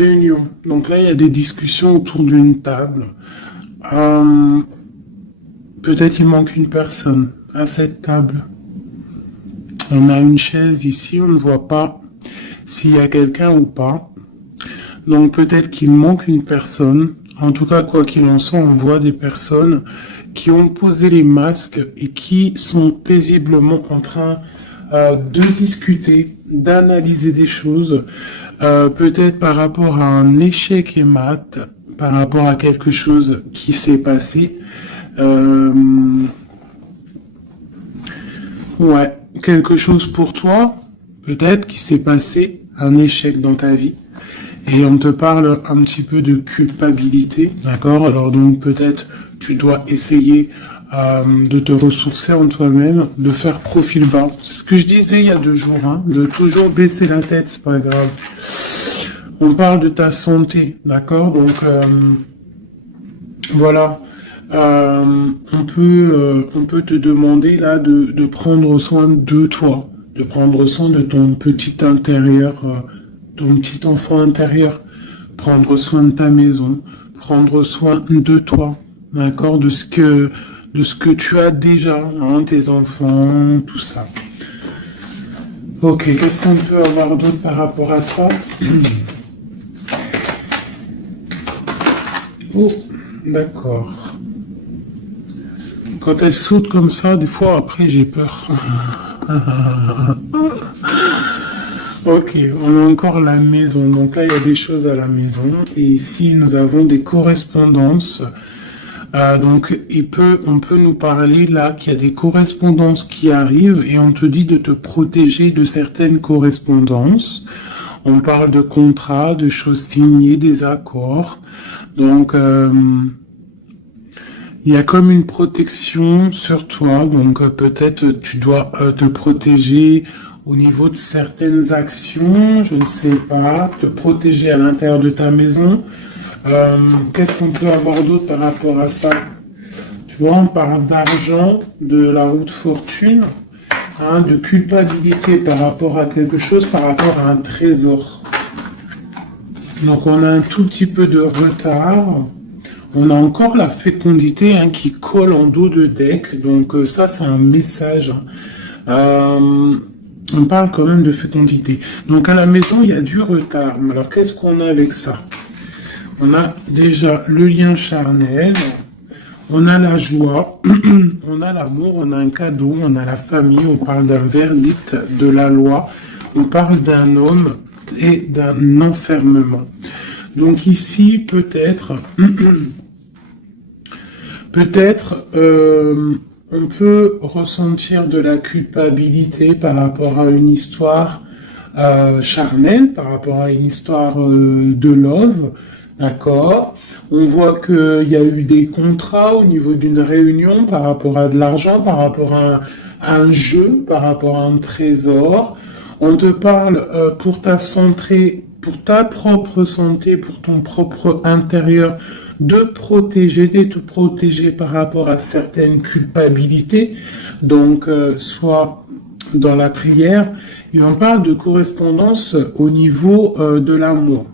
Réunion. Donc là, il y a des discussions autour d'une table. Peut-être il manque une personne à cette table. On a une chaise ici, on ne voit pas s'il y a quelqu'un ou pas. Donc peut-être qu'il manque une personne. En tout cas, quoi qu'il en soit, on voit des personnes qui ont posé les masques et qui sont paisiblement en train de discuter, d'analyser des choses, peut-être par rapport à un échec et mat, par rapport à quelque chose qui s'est passé. Ouais, quelque chose pour toi, peut-être qui s'est passé, un échec dans ta vie. Et on te parle un petit peu de culpabilité, d'accord? Alors donc peut-être tu dois essayer de te ressourcer en toi-même, de faire profil bas. C'est ce que je disais il y a 2 jours, hein, de toujours baisser la tête, c'est pas grave. On parle de ta santé, d'accord? Donc voilà. On peut te demander là de prendre soin de toi, de prendre soin de ton petit intérieur, ton petit enfant intérieur, prendre soin de ta maison, prendre soin de toi, d'accord, de ce que tu as déjà, hein, tes enfants, tout ça. Ok, qu'est-ce qu'on peut avoir d'autre par rapport à ça? Oh, d'accord. Quand elle saute comme ça, des fois après j'ai peur. Ok, on a encore la maison. Donc là, il y a des choses à la maison. Et ici, nous avons des correspondances. Donc, on peut nous parler là qu'il y a des correspondances qui arrivent et on te dit de te protéger de certaines correspondances. On parle de contrats, de choses signées, des accords. Donc, il y a comme une protection sur toi. Donc, peut-être tu dois te protéger au niveau de certaines actions, je ne sais pas, te protéger à l'intérieur de ta maison. Qu'est-ce qu'on peut avoir d'autre par rapport à ça? Tu vois, on parle d'argent, de la roue de fortune, hein, de culpabilité par rapport à quelque chose, par rapport à un trésor. Donc on a un tout petit peu de retard. On a encore la fécondité, hein, qui colle en dos de deck. Donc ça, c'est un message. On parle quand même de fécondité. Donc à la maison, il y a du retard. Alors qu'est-ce qu'on a avec ça? On a déjà le lien charnel, on a la joie, on a l'amour, on a un cadeau, on a la famille, on parle d'un verdict de la loi, on parle d'un homme et d'un enfermement. Donc ici, peut-être, on peut ressentir de la culpabilité par rapport à une histoire charnelle, par rapport à une histoire de love, d'accord. On voit qu'il y a eu des contrats au niveau d'une réunion par rapport à de l'argent, par rapport à un jeu, par rapport à un trésor. On te parle pour ta santé, pour ta propre santé, pour ton propre intérieur, de te protéger par rapport à certaines culpabilités. Donc, soit dans la prière, et on parle de correspondance au niveau de l'amour.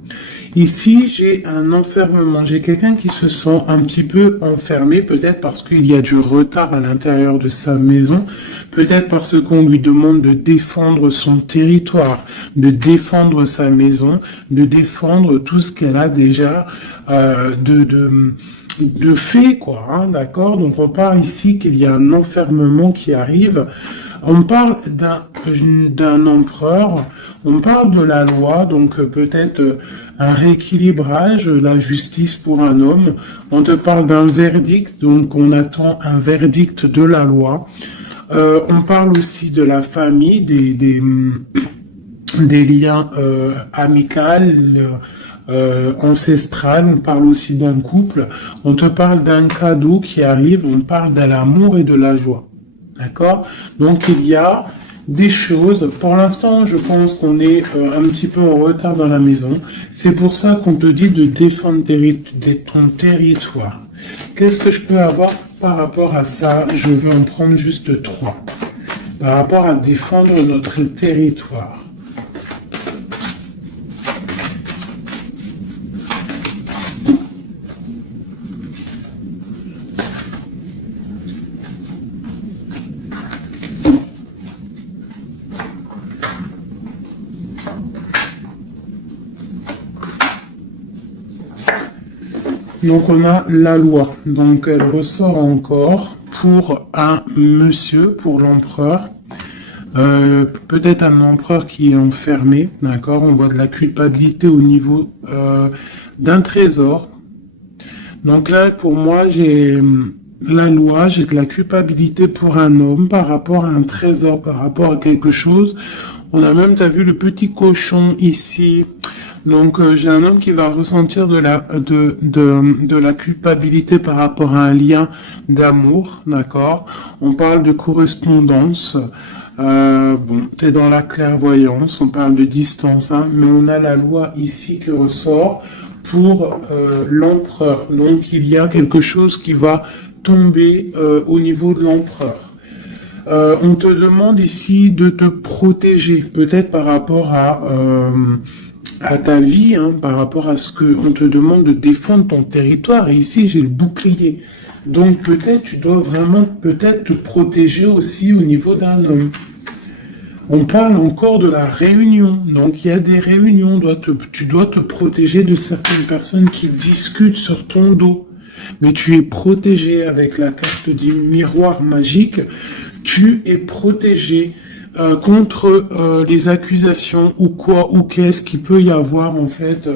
Ici, j'ai un enfermement, j'ai quelqu'un qui se sent un petit peu enfermé, peut-être parce qu'il y a du retard à l'intérieur de sa maison, peut-être parce qu'on lui demande de défendre son territoire, de défendre sa maison, de défendre tout ce qu'elle a déjà de fait, quoi, hein, d'accord? Donc on parle ici qu'il y a un enfermement qui arrive. On parle d'un empereur, on parle de la loi, donc peut-être un rééquilibrage, la justice pour un homme. On te parle d'un verdict, donc on attend un verdict de la loi. On parle aussi de la famille, des liens amicaux, ancestral, on parle aussi d'un couple, on te parle d'un cadeau qui arrive, on parle de l'amour et de la joie. D'accord? Donc il y a des choses, pour l'instant je pense qu'on est un petit peu en retard dans la maison, c'est pour ça qu'on te dit de défendre ton territoire. Qu'est-ce que je peux avoir par rapport à ça? Je vais en prendre juste 3. Par rapport à défendre notre territoire. Donc on a la loi. Donc elle ressort encore pour un monsieur, pour l'empereur. Peut-être un empereur qui est enfermé, d'accord? On voit de la culpabilité au niveau d'un trésor. Donc là, pour moi, j'ai la loi, j'ai de la culpabilité pour un homme par rapport à un trésor, par rapport à quelque chose. On a même, t'as vu le petit cochon ici. Donc j'ai un homme qui va ressentir de la culpabilité par rapport à un lien d'amour, d'accord? On parle de correspondance. Bon, t'es dans la clairvoyance, on parle de distance, hein, mais on a la loi ici qui ressort pour l'empereur. Donc il y a quelque chose qui va tomber au niveau de l'empereur. On te demande ici de te protéger, peut-être par rapport à ta vie, hein, par rapport à ce que on te demande de défendre ton territoire. Et ici, j'ai le bouclier. Donc peut-être tu dois vraiment peut-être te protéger aussi au niveau d'un homme. On parle encore de la réunion. Donc il y a des réunions. Tu dois te protéger de certaines personnes qui discutent sur ton dos. Mais tu es protégé avec la carte du miroir magique. Tu es protégé contre les accusations ou quoi ou qu'est-ce qu'il peut y avoir en fait.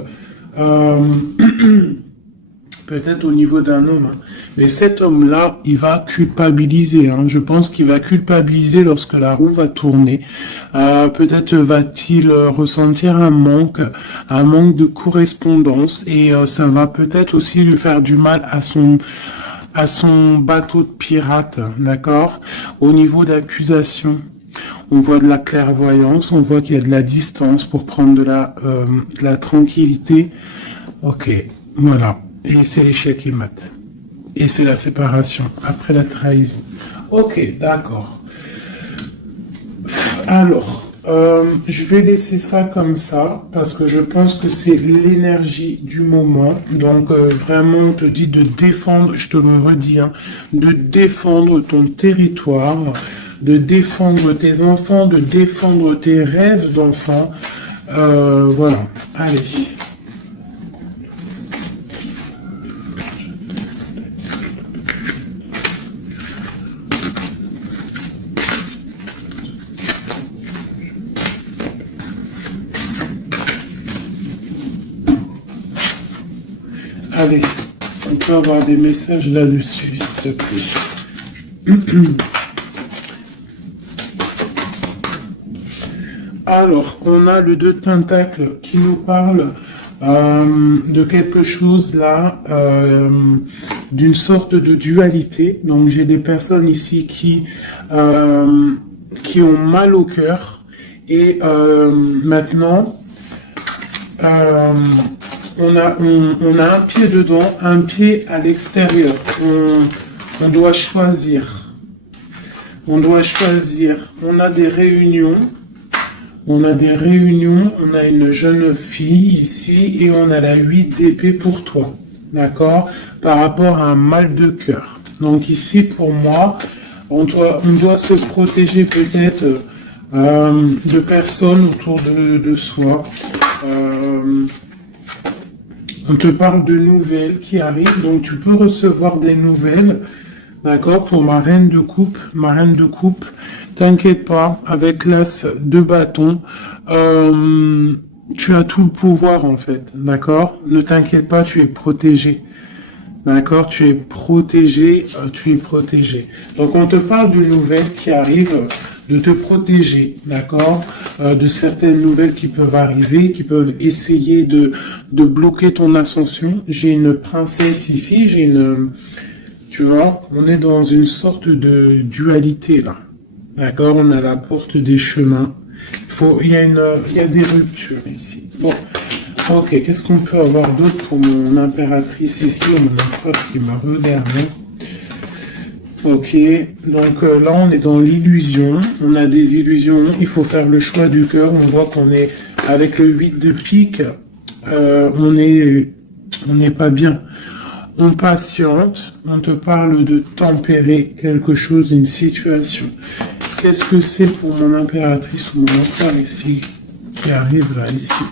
Peut-être au niveau d'un homme. Hein. Mais cet homme-là, il va culpabiliser. Hein. Je pense qu'il va culpabiliser lorsque la roue va tourner. Peut-être va-t-il ressentir un manque de correspondance. Et ça va peut-être aussi lui faire du mal à son bateau de pirate. D'accord? Au niveau d'accusation. On voit de la clairvoyance, on voit qu'il y a de la distance pour prendre de la tranquillité. Ok, voilà. Et c'est l'échec qui mate. Et c'est la séparation, après la trahison. Ok, d'accord. Alors, je vais laisser ça comme ça, parce que je pense que c'est l'énergie du moment. Donc, vraiment, on te dit de défendre, je te le redis, hein, de défendre ton territoire, de défendre tes enfants, de défendre tes rêves d'enfants. Voilà, allez. Allez, on peut avoir des messages là-dessus, s'il te plaît. Alors, on a le 2 de Pentacles qui nous parle de quelque chose là, d'une sorte de dualité. Donc, j'ai des personnes ici qui ont mal au cœur. Et maintenant, on a un pied dedans, un pied à l'extérieur. On doit choisir. On doit choisir. On a des réunions. On a une jeune fille ici et on a la 8 d'épée pour toi. D'accord? Par rapport à un mal de cœur. Donc ici, pour moi, on doit se protéger peut-être de personnes autour de soi. On te parle de nouvelles qui arrivent, donc tu peux recevoir des nouvelles, d'accord, pour ma reine de coupe, t'inquiète pas, avec l'as de bâton, tu as tout le pouvoir en fait, d'accord, ne t'inquiète pas, tu es protégé, d'accord, tu es protégé. Donc on te parle d'une nouvelle qui arrive, de te protéger, d'accord, de certaines nouvelles qui peuvent arriver, qui peuvent essayer de bloquer ton ascension. J'ai une princesse ici, tu vois, on est dans une sorte de dualité là, d'accord, on a la porte des chemins, il y a des ruptures ici. Bon, ok, qu'est-ce qu'on peut avoir d'autre pour mon impératrice ici, mon empereur qui m'a regardé. Ok, donc là on est dans l'illusion, on a des illusions, il faut faire le choix du cœur, on voit qu'on est avec le 8 de pique, on n'est pas bien, on patiente, on te parle de tempérer quelque chose, une situation. Qu'est-ce que c'est pour mon impératrice ou mon empereur ici, qui arrive là, ici?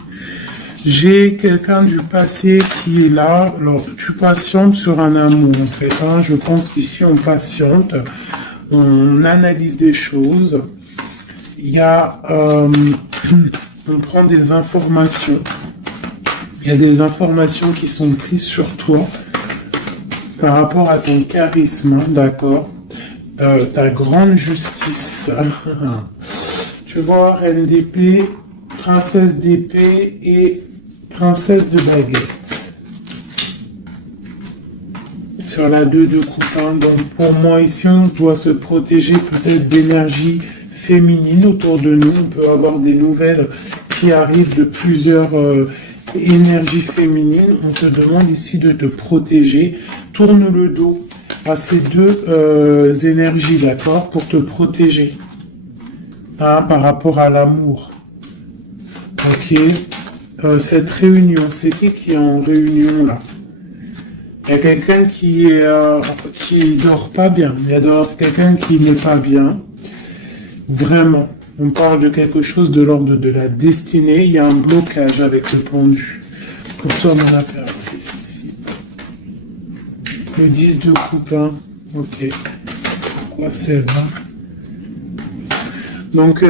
J'ai quelqu'un du passé qui est là. Alors, tu patientes sur un amour, en fait. Hein. Je pense qu'ici, on patiente. On analyse des choses. Il y a... on prend des informations. Il y a des informations qui sont prises sur toi par rapport à ton charisme, hein, d'accord, ta grande justice. Tu vois, reine d'épée, princesse d'épée et princesse de baguette. Sur la 2 de coupe, hein. Donc pour moi ici, on doit se protéger peut-être d'énergie féminine autour de nous. On peut avoir des nouvelles qui arrivent de plusieurs énergies féminines. On te demande ici de te protéger. Tourne le dos à ces deux énergies, d'accord, pour te protéger, hein, par rapport à l'amour. Ok. Cette réunion, c'est qui est en réunion là? Il y a quelqu'un qui dort pas bien. Il y a quelqu'un qui n'est pas bien. Vraiment. On parle de quelque chose de l'ordre de la destinée. Il y a un blocage avec le pendu. Pour toi, mon affaire, c'est ici. Le 10 de coupe, hein. Ok. Pourquoi celle-là? Donc,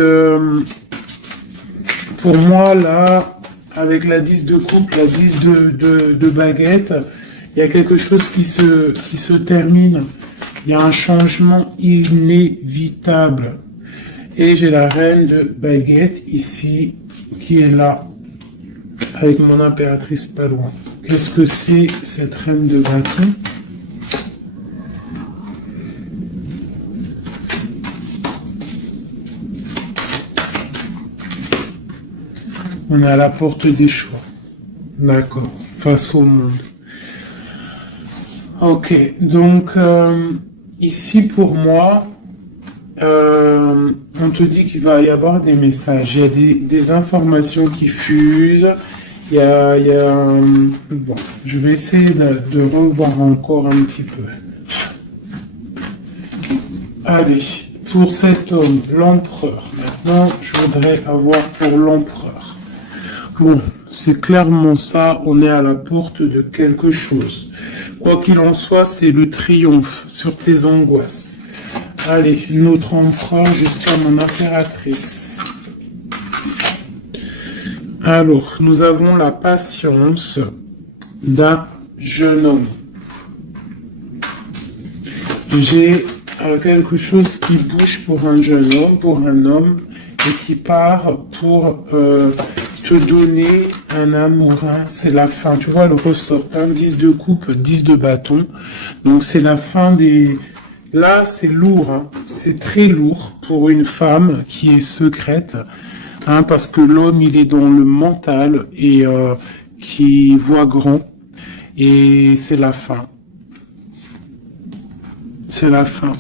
pour moi, là, avec la 10 de coupe, la 10 de baguette, il y a quelque chose qui se termine. Il y a un changement inévitable. Et j'ai la reine de baguette ici, qui est là, avec mon impératrice pas loin. Qu'est-ce que c'est cette reine de bâton? On est à la porte des choix. D'accord. Face au monde. Ok. Donc, ici pour moi, on te dit qu'il va y avoir des messages. Il y a des informations qui fusent. Bon, je vais essayer de revoir encore un petit peu. Allez, pour cet homme, l'empereur. Maintenant, je voudrais avoir pour l'empereur. Bon, c'est clairement ça, on est à la porte de quelque chose. Quoi qu'il en soit, c'est le triomphe sur tes angoisses. Allez, notre empereur jusqu'à mon impératrice. Alors, nous avons la patience d'un jeune homme. J'ai quelque chose qui bouge pour un jeune homme, pour un homme, et qui part pour te donner un amour. Hein. C'est la fin. Tu vois, le ressort, hein, 10 de coupe, 10 de bâton. Donc, c'est la fin des... Là, c'est lourd. Hein. C'est très lourd pour une femme qui est secrète. Hein, parce que l'homme, il est dans le mental et qui voit grand. Et c'est la fin. C'est la fin.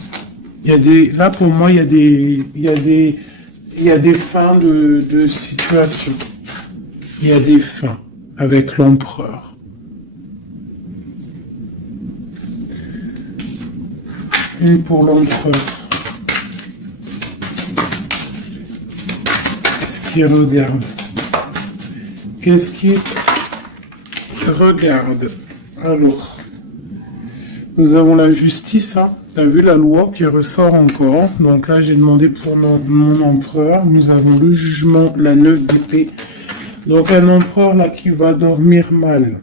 Il y a des... Là, pour moi, il y a des fins de situation. Il y a des fins avec l'empereur. Et pour l'empereur. Qu'est-ce qu'il regarde? Qu'est-ce qu'il regarde? Alors, nous avons la justice, hein. Tu as vu la loi qui ressort encore. Donc là, j'ai demandé pour mon empereur. Nous avons le jugement, la 9 d'épée. Donc un empereur là qui va dormir mal.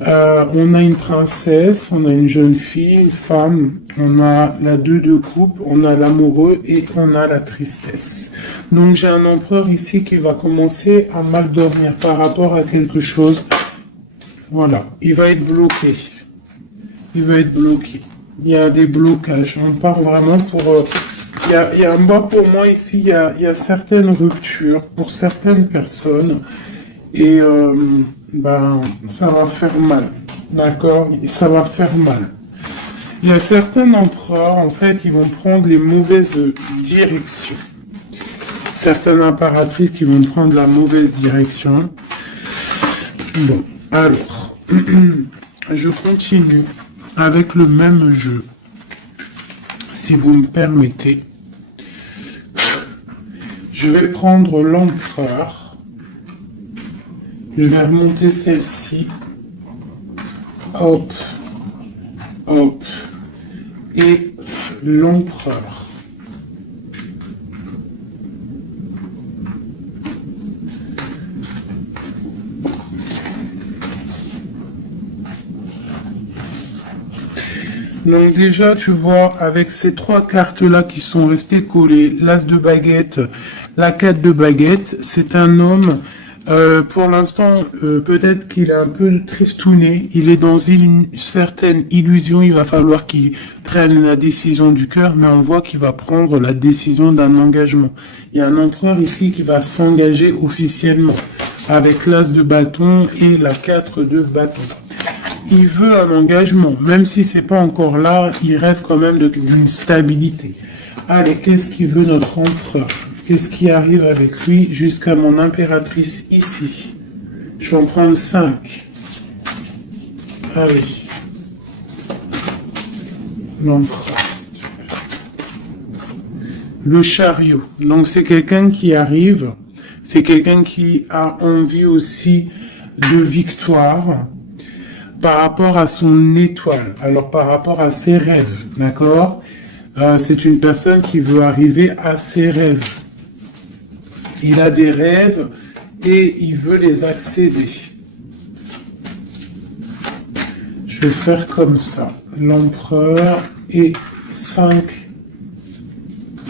On a une princesse, on a une jeune fille, une femme, on a la 2 de coupe, on a l'amoureux et on a la tristesse. Donc j'ai un empereur ici qui va commencer à mal dormir par rapport à quelque chose. Voilà, il va être bloqué. Il va être bloqué. Il y a des blocages. On part vraiment pour... moi, pour moi, ici, il y a certaines ruptures pour certaines personnes. Et ça va faire mal. D'accord? Ça va faire mal. Il y a certains empereurs, en fait, ils vont prendre les mauvaises directions. Certaines impératrices qui vont prendre la mauvaise direction. Bon, alors, je continue avec le même jeu, si vous me permettez. Je vais prendre l'empereur Je vais remonter celle-ci. Hop, hop. Et l'empereur. Donc déjà, tu vois, avec ces trois cartes-là qui sont restées collées, l'as de baguette, la 4 de baguette, c'est un homme, pour l'instant, peut-être qu'il est un peu tristouné, il est dans une certaine illusion, il va falloir qu'il prenne la décision du cœur, mais on voit qu'il va prendre la décision d'un engagement. Il y a un empereur ici qui va s'engager officiellement, avec l'as de bâton et la 4 de bâton. Il veut un engagement, même si c'est pas encore là, il rêve quand même d'une stabilité. Allez, qu'est-ce qu'il veut notre empereur? Qu'est-ce qui arrive avec lui jusqu'à mon impératrice ici? Je vais en prendre 5. Allez. L'empereur. Le chariot. Donc c'est quelqu'un qui arrive, c'est quelqu'un qui a envie aussi de victoire, par rapport à son étoile, alors par rapport à ses rêves, d'accord? C'est une personne qui veut arriver à ses rêves. Il a des rêves et il veut les accéder. Je vais faire comme ça. L'empereur et 5.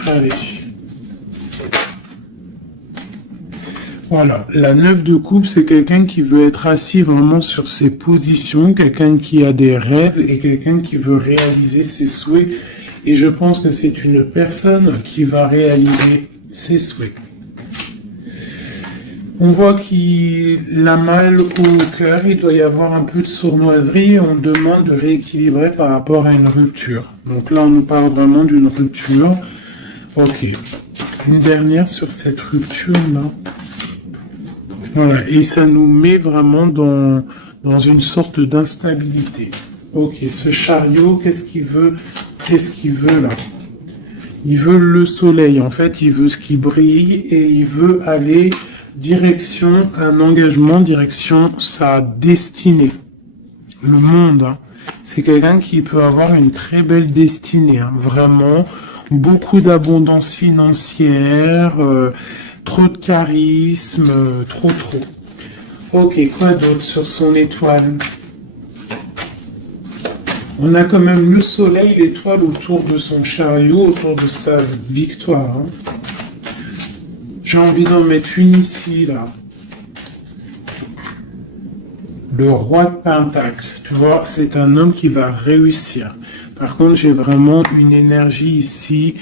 Allez. Voilà, la 9 de coupe, c'est quelqu'un qui veut être assis vraiment sur ses positions, quelqu'un qui a des rêves et quelqu'un qui veut réaliser ses souhaits. Et je pense que c'est une personne qui va réaliser ses souhaits. On voit qu'il a mal au cœur, il doit y avoir un peu de sournoiserie et on demande de rééquilibrer par rapport à une rupture. Donc là, on nous parle vraiment d'une rupture. Ok, une dernière sur cette rupture-là. Voilà, et ça nous met vraiment dans une sorte d'instabilité. Ok, ce chariot, qu'est-ce qu'il veut? Qu'est-ce qu'il veut là? Il veut le soleil, en fait, il veut ce qui brille et il veut aller direction un engagement, direction sa destinée. Le monde, hein. C'est quelqu'un qui peut avoir une très belle destinée, hein. Vraiment, beaucoup d'abondance financière, trop de charisme, trop. Ok, quoi d'autre sur son étoile? On a quand même le soleil, l'étoile autour de son chariot, autour de sa victoire. Hein. J'ai envie d'en mettre une ici, là. Le roi de Pentacle. Tu vois, c'est un homme qui va réussir. Par contre, j'ai vraiment une énergie ici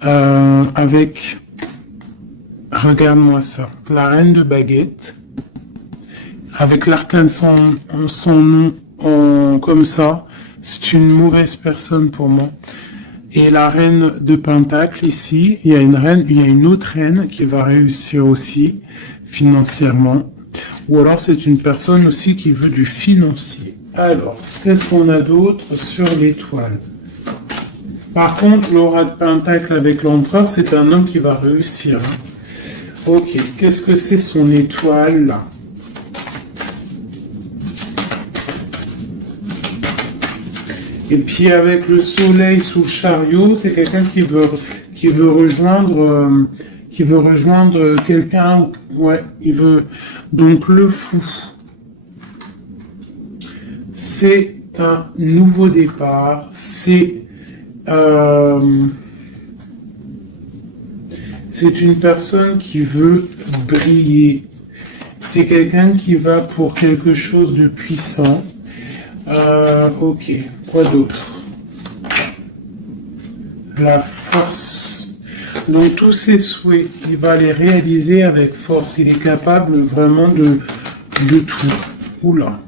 avec... Regarde-moi ça. La reine de baguette. Avec l'arcane son nom comme ça. C'est une mauvaise personne pour moi. Et la reine de Pentacle ici, il y a une autre reine qui va réussir aussi financièrement. Ou alors c'est une personne aussi qui veut du financier. Alors, qu'est-ce qu'on a d'autre sur l'étoile? Par contre, le roi de Pentacle avec l'empereur, c'est un homme qui va réussir. Hein. Ok, qu'est-ce que c'est son étoile là? Et puis avec le soleil sous le chariot, c'est quelqu'un qui veut rejoindre quelqu'un. Ouais, il veut donc le fou. C'est un nouveau départ. C'est une personne qui veut briller. C'est quelqu'un qui va pour quelque chose de puissant. Ok, quoi d'autre? La force. Donc tous ses souhaits, il va les réaliser avec force. Il est capable vraiment de tout. Oula.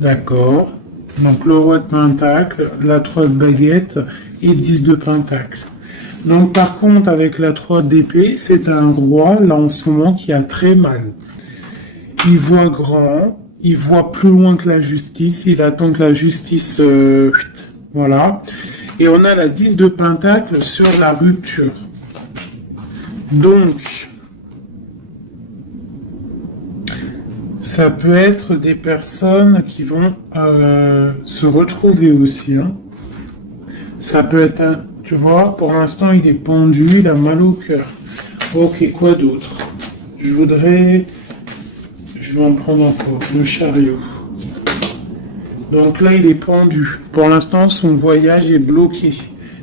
D'accord. Donc le roi de Pentacle, la 3 de baguette et 10 de Pentacle. Donc par contre, avec la 3 d'épée, c'est un roi, là en ce moment, qui a très mal. Il voit grand, il voit plus loin que la justice, il attend que la justice... voilà. Et on a la 10 de Pentacle sur la rupture. Donc, Ça peut être des personnes qui vont se retrouver aussi. Hein. Ça peut être un... Tu vois, pour l'instant, il est pendu, il a mal au cœur. Ok, quoi d'autre? Je vais en prendre encore. Le chariot. Donc là, il est pendu. Pour l'instant, son voyage est bloqué.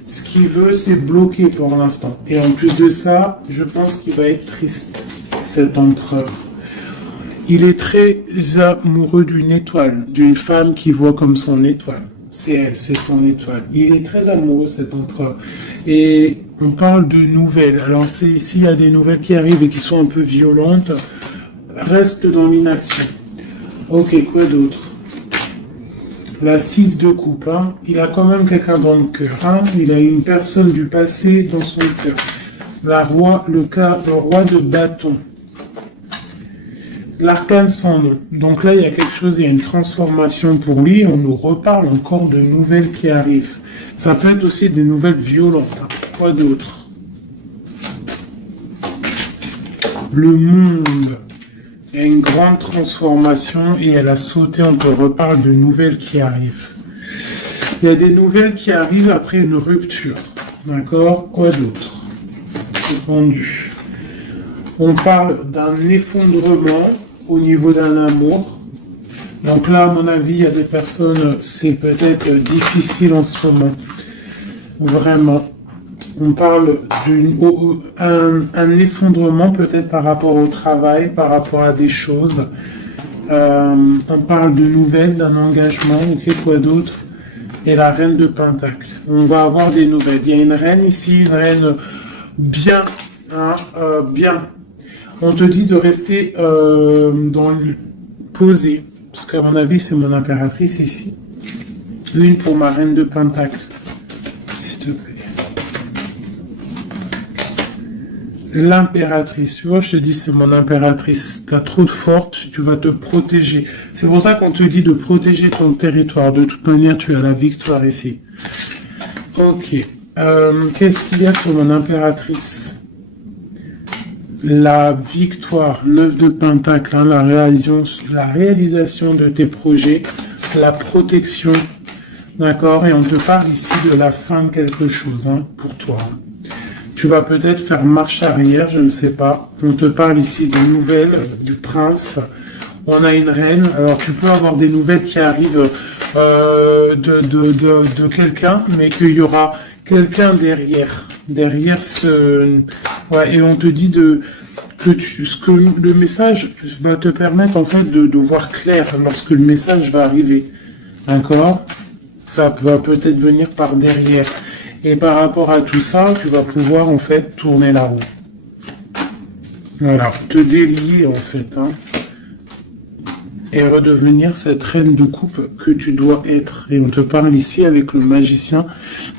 Ce qu'il veut, c'est bloquer pour l'instant. Et en plus de ça, je pense qu'il va être triste, cet empereur. Il est très amoureux d'une étoile, d'une femme qu'il voit comme son étoile. C'est elle, c'est son étoile. Il est très amoureux, cet empereur. Et on parle de nouvelles. Alors, s'il y a des nouvelles qui arrivent et qui sont un peu violentes, reste dans l'inaction. Ok, quoi d'autre? La 6 de coupe, hein. Il a quand même quelqu'un dans le cœur. Hein. Il a une personne du passé dans son cœur. Le roi de bâton. L'arcane sans nom. Donc là, il y a quelque chose, il y a une transformation pour lui. On nous reparle encore de nouvelles qui arrivent. Ça peut être aussi des nouvelles violentes. Hein. Quoi d'autre? Le monde. Il y a une grande transformation et elle a sauté. On te reparle de nouvelles qui arrivent. Il y a des nouvelles qui arrivent après une rupture. D'accord? Quoi d'autre? Répondu. On parle d'un effondrement au niveau d'un amour. Donc là, à mon avis, il y a des personnes, c'est peut-être difficile en ce moment. Vraiment. On parle d'un effondrement peut-être par rapport au travail, par rapport à des choses. On parle de nouvelles, d'un engagement, ok, quoi d'autre? Et la reine de Pentacle. On va avoir des nouvelles. Il y a une reine ici, une reine bien, hein, bien. On te dit de rester posé, parce qu'à mon avis, c'est mon impératrice ici. Une pour ma reine de Pentacle, s'il te plaît. L'impératrice, tu vois, je te dis, c'est mon impératrice. T'as trop de force, tu vas te protéger. C'est pour ça qu'on te dit de protéger ton territoire. De toute manière, tu as la victoire ici. Ok. Qu'est-ce qu'il y a sur mon impératrice? La victoire, 9 de Pentacle, hein, la réalisation de tes projets, la protection, d'accord? Et on te parle ici de la fin de quelque chose, hein, pour toi. Tu vas peut-être faire marche arrière, je ne sais pas. On te parle ici de nouvelles, du prince. On a une reine, alors tu peux avoir des nouvelles qui arrivent de quelqu'un, mais qu'il y aura quelqu'un derrière. Derrière ce... Ouais, et on te dit que le message va te permettre en fait de voir clair lorsque le message va arriver. D'accord? Ça va peut-être venir par derrière. Et par rapport à tout ça, tu vas pouvoir en fait tourner la roue. Voilà, te délier en fait. Hein. Et redevenir cette reine de coupe que tu dois être. Et on te parle ici avec le magicien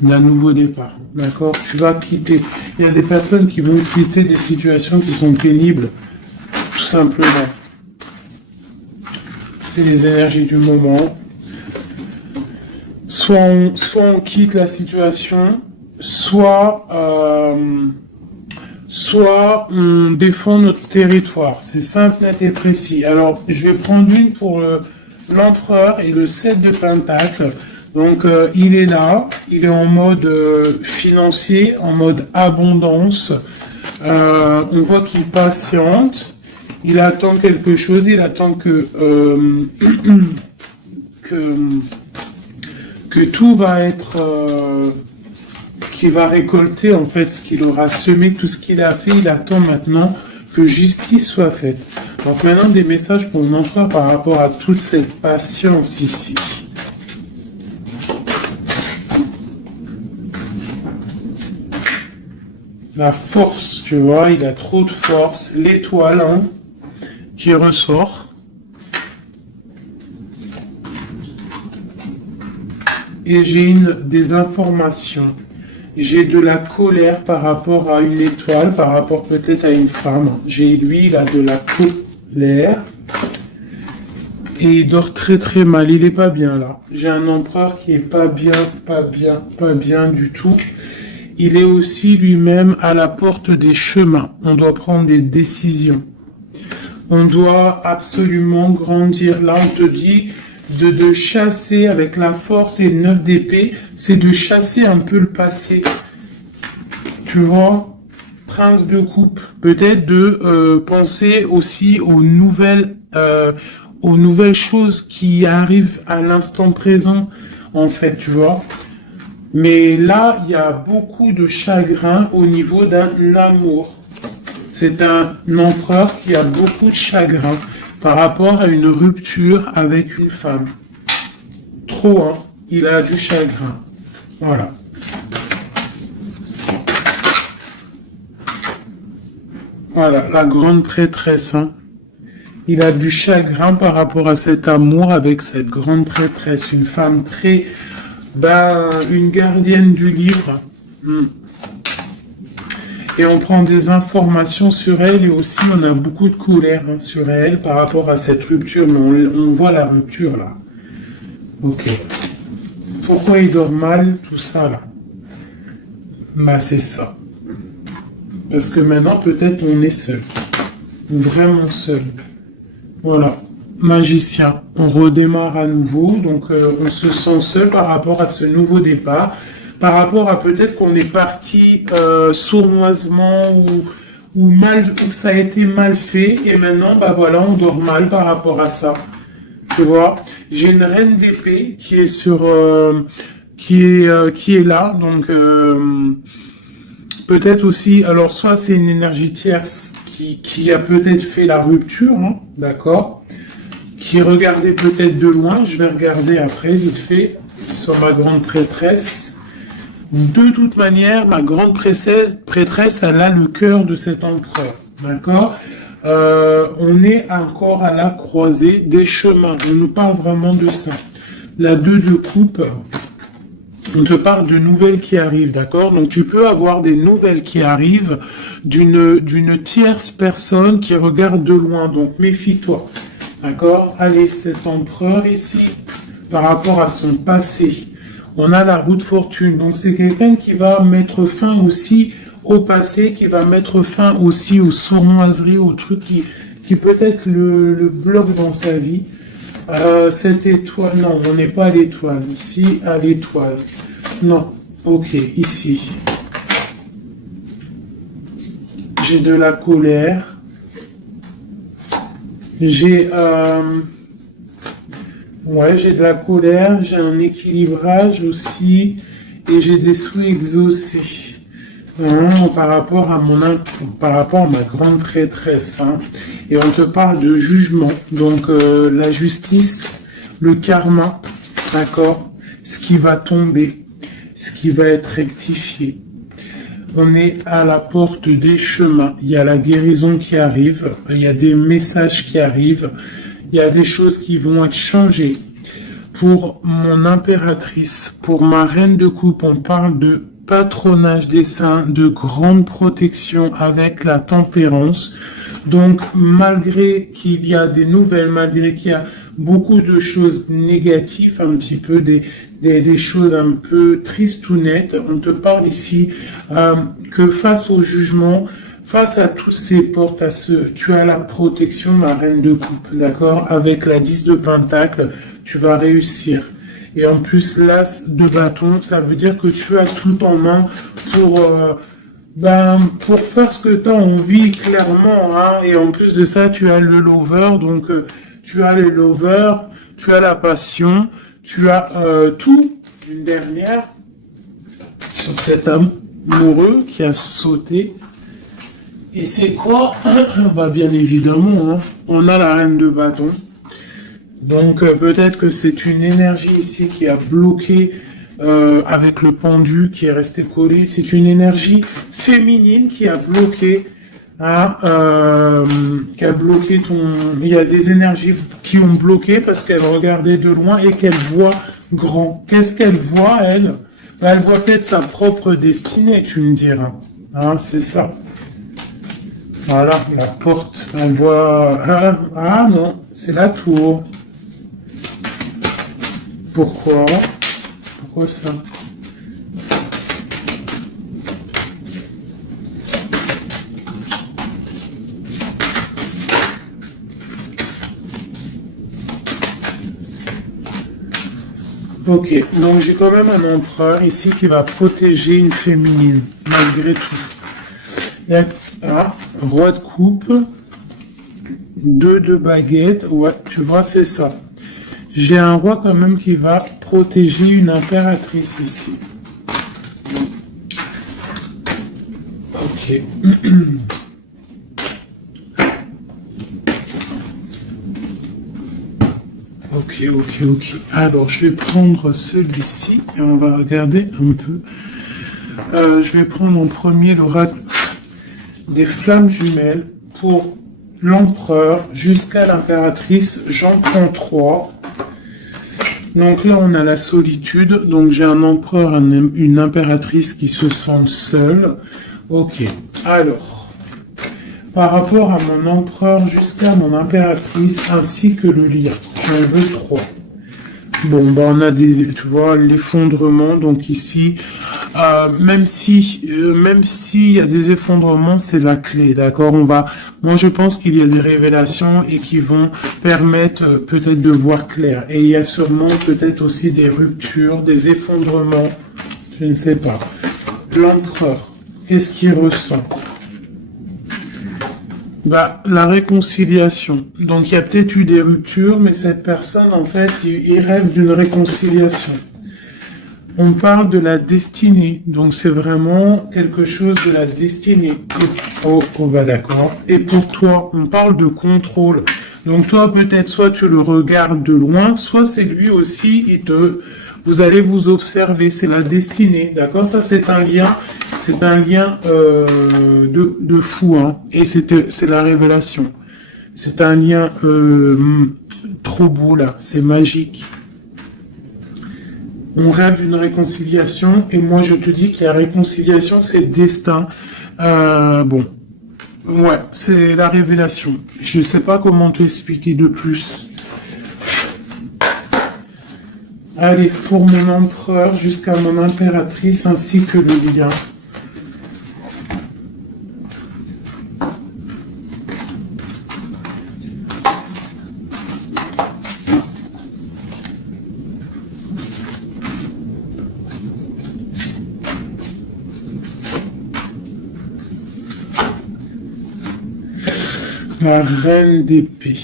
d'un nouveau départ. D'accord? Tu vas quitter. Il y a des personnes qui vont quitter des situations qui sont pénibles. Tout simplement. C'est les énergies du moment. Soit on quitte la situation, soit on défend notre territoire. C'est simple, net et précis. Alors, je vais prendre une pour l'empereur et le 7 de Pentacle. Donc, il est là, il est en mode financier, en mode abondance. On voit qu'il patiente, il attend quelque chose, il attend que tout va être... qu'il va récolter en fait ce qu'il aura semé, tout ce qu'il a fait. Il attend maintenant que justice soit faite. Donc maintenant des messages pour l'empereur par rapport à toute cette patience ici. La force, tu vois, il a trop de force. L'étoile hein, qui ressort. Et j'ai des informations. J'ai de la colère par rapport à une étoile, par rapport peut-être à une femme. Lui, il a de la colère. Et il dort très très mal. Il est pas bien là. J'ai un empereur qui est pas bien du tout. Il est aussi lui-même à la porte des chemins. On doit prendre des décisions. On doit absolument grandir. Là, on te dit de chasser avec la force et le 9 d'épée, c'est de chasser un peu le passé. Tu vois, prince de coupe. Peut-être de penser aussi aux nouvelles choses qui arrivent à l'instant présent, en fait, tu vois. Mais là, il y a beaucoup de chagrin au niveau d'un amour. C'est un empereur qui a beaucoup de chagrin par rapport à une rupture avec une femme. Trop, hein. Il a du chagrin. Voilà. Voilà, la grande prêtresse, hein. Il a du chagrin par rapport à cet amour avec cette grande prêtresse. Une femme très... une gardienne du livre. Et on prend des informations sur elle et aussi on a beaucoup de colère sur elle par rapport à cette rupture. Mais on voit la rupture là. Ok. Pourquoi il dort mal, tout ça là? Bah c'est ça. Parce que maintenant peut-être on est seul. Vraiment seul. Voilà. Magicien. On redémarre à nouveau. Donc on se sent seul par rapport à ce nouveau départ. Par rapport à peut-être qu'on est parti sournoisement ou mal, ou ça a été mal fait et maintenant bah voilà on dort mal par rapport à ça. Tu vois, j'ai une reine d'épée qui est qui est là donc peut-être aussi alors soit c'est une énergie tierce qui a peut-être fait la rupture, hein, d'accord, qui regardait peut-être de loin. Je vais regarder après vite fait sur ma grande prêtresse. De toute manière, ma grande prêtresse, elle a le cœur de cet empereur. D'accord. On est encore à la croisée des chemins. On nous parle vraiment de ça. La 2 de coupe, on te parle de nouvelles qui arrivent. D'accord. Donc tu peux avoir des nouvelles qui arrivent d'une tierce personne qui regarde de loin. Donc méfie-toi. D'accord. Allez, cet empereur ici, par rapport à son passé. On a la roue de fortune, donc c'est quelqu'un qui va mettre fin aussi au passé, qui va mettre fin aussi aux sournoiseries, aux trucs qui peut-être le bloquent dans sa vie. Cette étoile, non, on n'est pas à l'étoile, ici à l'étoile. Non, ok, ici. J'ai de la colère. J'ai... Ouais, j'ai de la colère, j'ai un équilibrage aussi, et j'ai des souhaits exaucés. Par rapport à ma grande prêtresse. Hein. Et on te parle de jugement, donc la justice, le karma, d'accord, ce qui va tomber, ce qui va être rectifié. On est à la porte des chemins. Il y a la guérison qui arrive, il y a des messages qui arrivent. Il y a des choses qui vont être changées. Pour mon impératrice, pour ma reine de coupe, on parle de patronage des saints, de grande protection avec la tempérance. Donc, malgré qu'il y a des nouvelles, malgré qu'il y a beaucoup de choses négatives, un petit peu des choses un peu tristounettes, on te parle ici que face au jugement, face à toutes ces portes, tu as la protection, ma reine de coupe, d'accord? Avec la 10 de pentacle, tu vas réussir. Et en plus, l'as de bâton, ça veut dire que tu as tout en main pour faire ce que tu as envie, clairement. Hein? Et en plus de ça, tu as le lover, donc tu as le lover, tu as la passion, tu as tout. Une dernière sur cet amoureux qui a sauté. Et c'est quoi? Bah bien évidemment, hein, on a la reine de bâton. Donc peut-être que c'est une énergie ici qui a bloqué avec le pendu qui est resté collé. C'est une énergie féminine qui a bloqué, hein, Il y a des énergies qui ont bloqué parce qu'elle regardait de loin et qu'elle voit grand. Qu'est-ce qu'elle voit, elle? Bah, elle voit peut-être sa propre destinée, tu me diras. Hein, c'est ça. Voilà, la porte, on voit... Ah non, c'est la tour. Pourquoi? Pourquoi ça? Ok, donc j'ai quand même un empereur ici qui va protéger une féminine, malgré tout. Il y a roi de coupe, deux de baguette, ouais, tu vois, c'est ça. J'ai un roi quand même qui va protéger une impératrice ici. Ok. Ok. Alors, je vais prendre celui-ci et on va regarder un peu. Je vais prendre en premier l'oracle des flammes jumelles pour l'empereur jusqu'à l'impératrice. J'en prends 3. Donc là, on a la solitude. Donc j'ai un empereur, une impératrice qui se sentent seuls. Ok. Alors, par rapport à mon empereur jusqu'à mon impératrice ainsi que le lien, j'en veux 3. Bon, bah on a tu vois, l'effondrement. Donc ici, même s'il y a des effondrements, c'est la clé, d'accord. Moi je pense qu'il y a des révélations et qui vont permettre peut-être de voir clair. Et il y a sûrement peut-être aussi des ruptures, des effondrements, je ne sais pas. L'empereur, qu'est-ce qu'il ressent? Bah, la réconciliation. Donc, il y a peut-être eu des ruptures, mais cette personne, en fait, il rêve d'une réconciliation. On parle de la destinée. Donc, c'est vraiment quelque chose de la destinée. Bah, d'accord. Et pour toi, on parle de contrôle. Donc, toi, peut-être, soit tu le regardes de loin, soit c'est lui aussi, vous allez vous observer. C'est la destinée. D'accord? Ça, c'est un lien. C'est un lien de fou, hein. Et c'est la révélation. C'est un lien trop beau, là. C'est magique. On rêve d'une réconciliation, et moi je te dis que la réconciliation, c'est le destin. Bon. Ouais, c'est la révélation. Je sais pas comment te expliquer de plus. Allez, pour mon empereur jusqu'à mon impératrice, ainsi que le lien. La reine d'épée.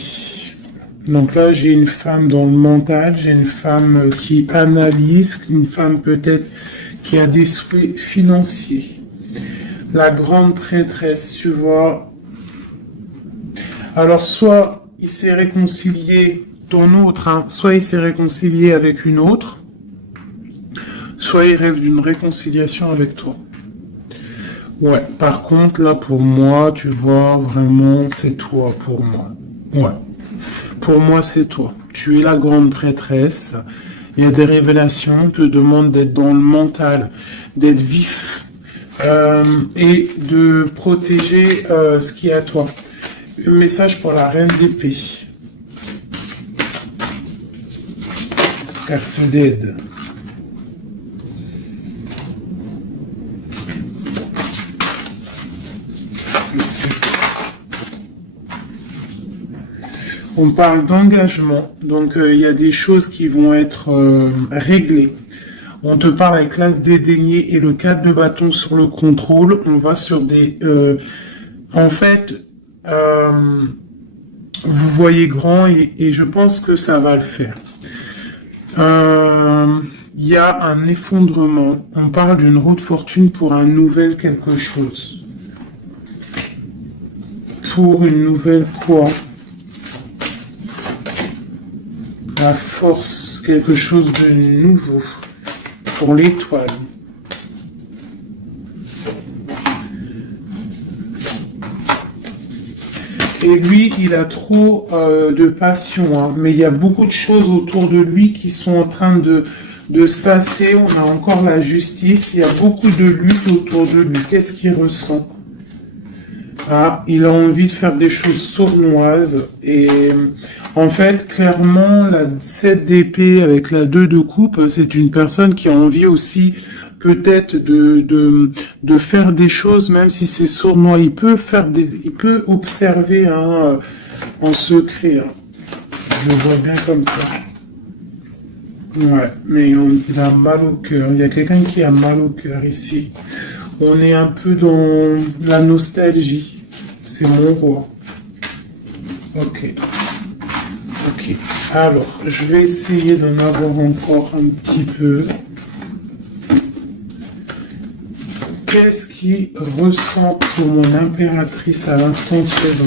Donc là, j'ai une femme dans le mental, j'ai une femme qui analyse, une femme peut-être qui a des souhaits financiers. La grande prêtresse, tu vois. Alors, soit il s'est réconcilié, ton autre, hein, soit il s'est réconcilié avec une autre, soit il rêve d'une réconciliation avec toi. Ouais, par contre, là, pour moi, tu vois, vraiment, c'est toi, pour moi. Ouais. Pour moi, c'est toi. Tu es la grande prêtresse. Il y a des révélations, on te demande d'être dans le mental, d'être vif, et de protéger ce qui est à toi. Un message pour la reine d'épée. Carte d'aide. On parle d'engagement, donc il y a des choses qui vont être réglées. On te parle avec l'as dédaigné et le 4 de bâton sur le contrôle. On va sur des... en fait, vous voyez grand et je pense que ça va le faire. Il y a un effondrement. On parle d'une roue de fortune pour un nouvel quelque chose. Pour une nouvelle quoi? La force, quelque chose de nouveau pour l'étoile. Et lui, il a trop de passion, hein, mais il y a beaucoup de choses autour de lui qui sont en train de se passer. On a encore la justice, il y a beaucoup de lutte autour de lui. Qu'est-ce qu'il ressent? Ah, il a envie de faire des choses sournoises et en fait, clairement, la 7 d'épée avec la 2 de coupe, c'est une personne qui a envie aussi peut-être de faire des choses, même si c'est sournois. Il peut observer en secret. Hein. Je le vois bien comme ça. Ouais, mais il a mal au cœur. Il y a quelqu'un qui a mal au cœur ici. On est un peu dans la nostalgie. C'est mon roi. Ok, ok. Alors, je vais essayer d'en avoir encore un petit peu. Qu'est-ce qui ressent pour mon impératrice à l'instant présent?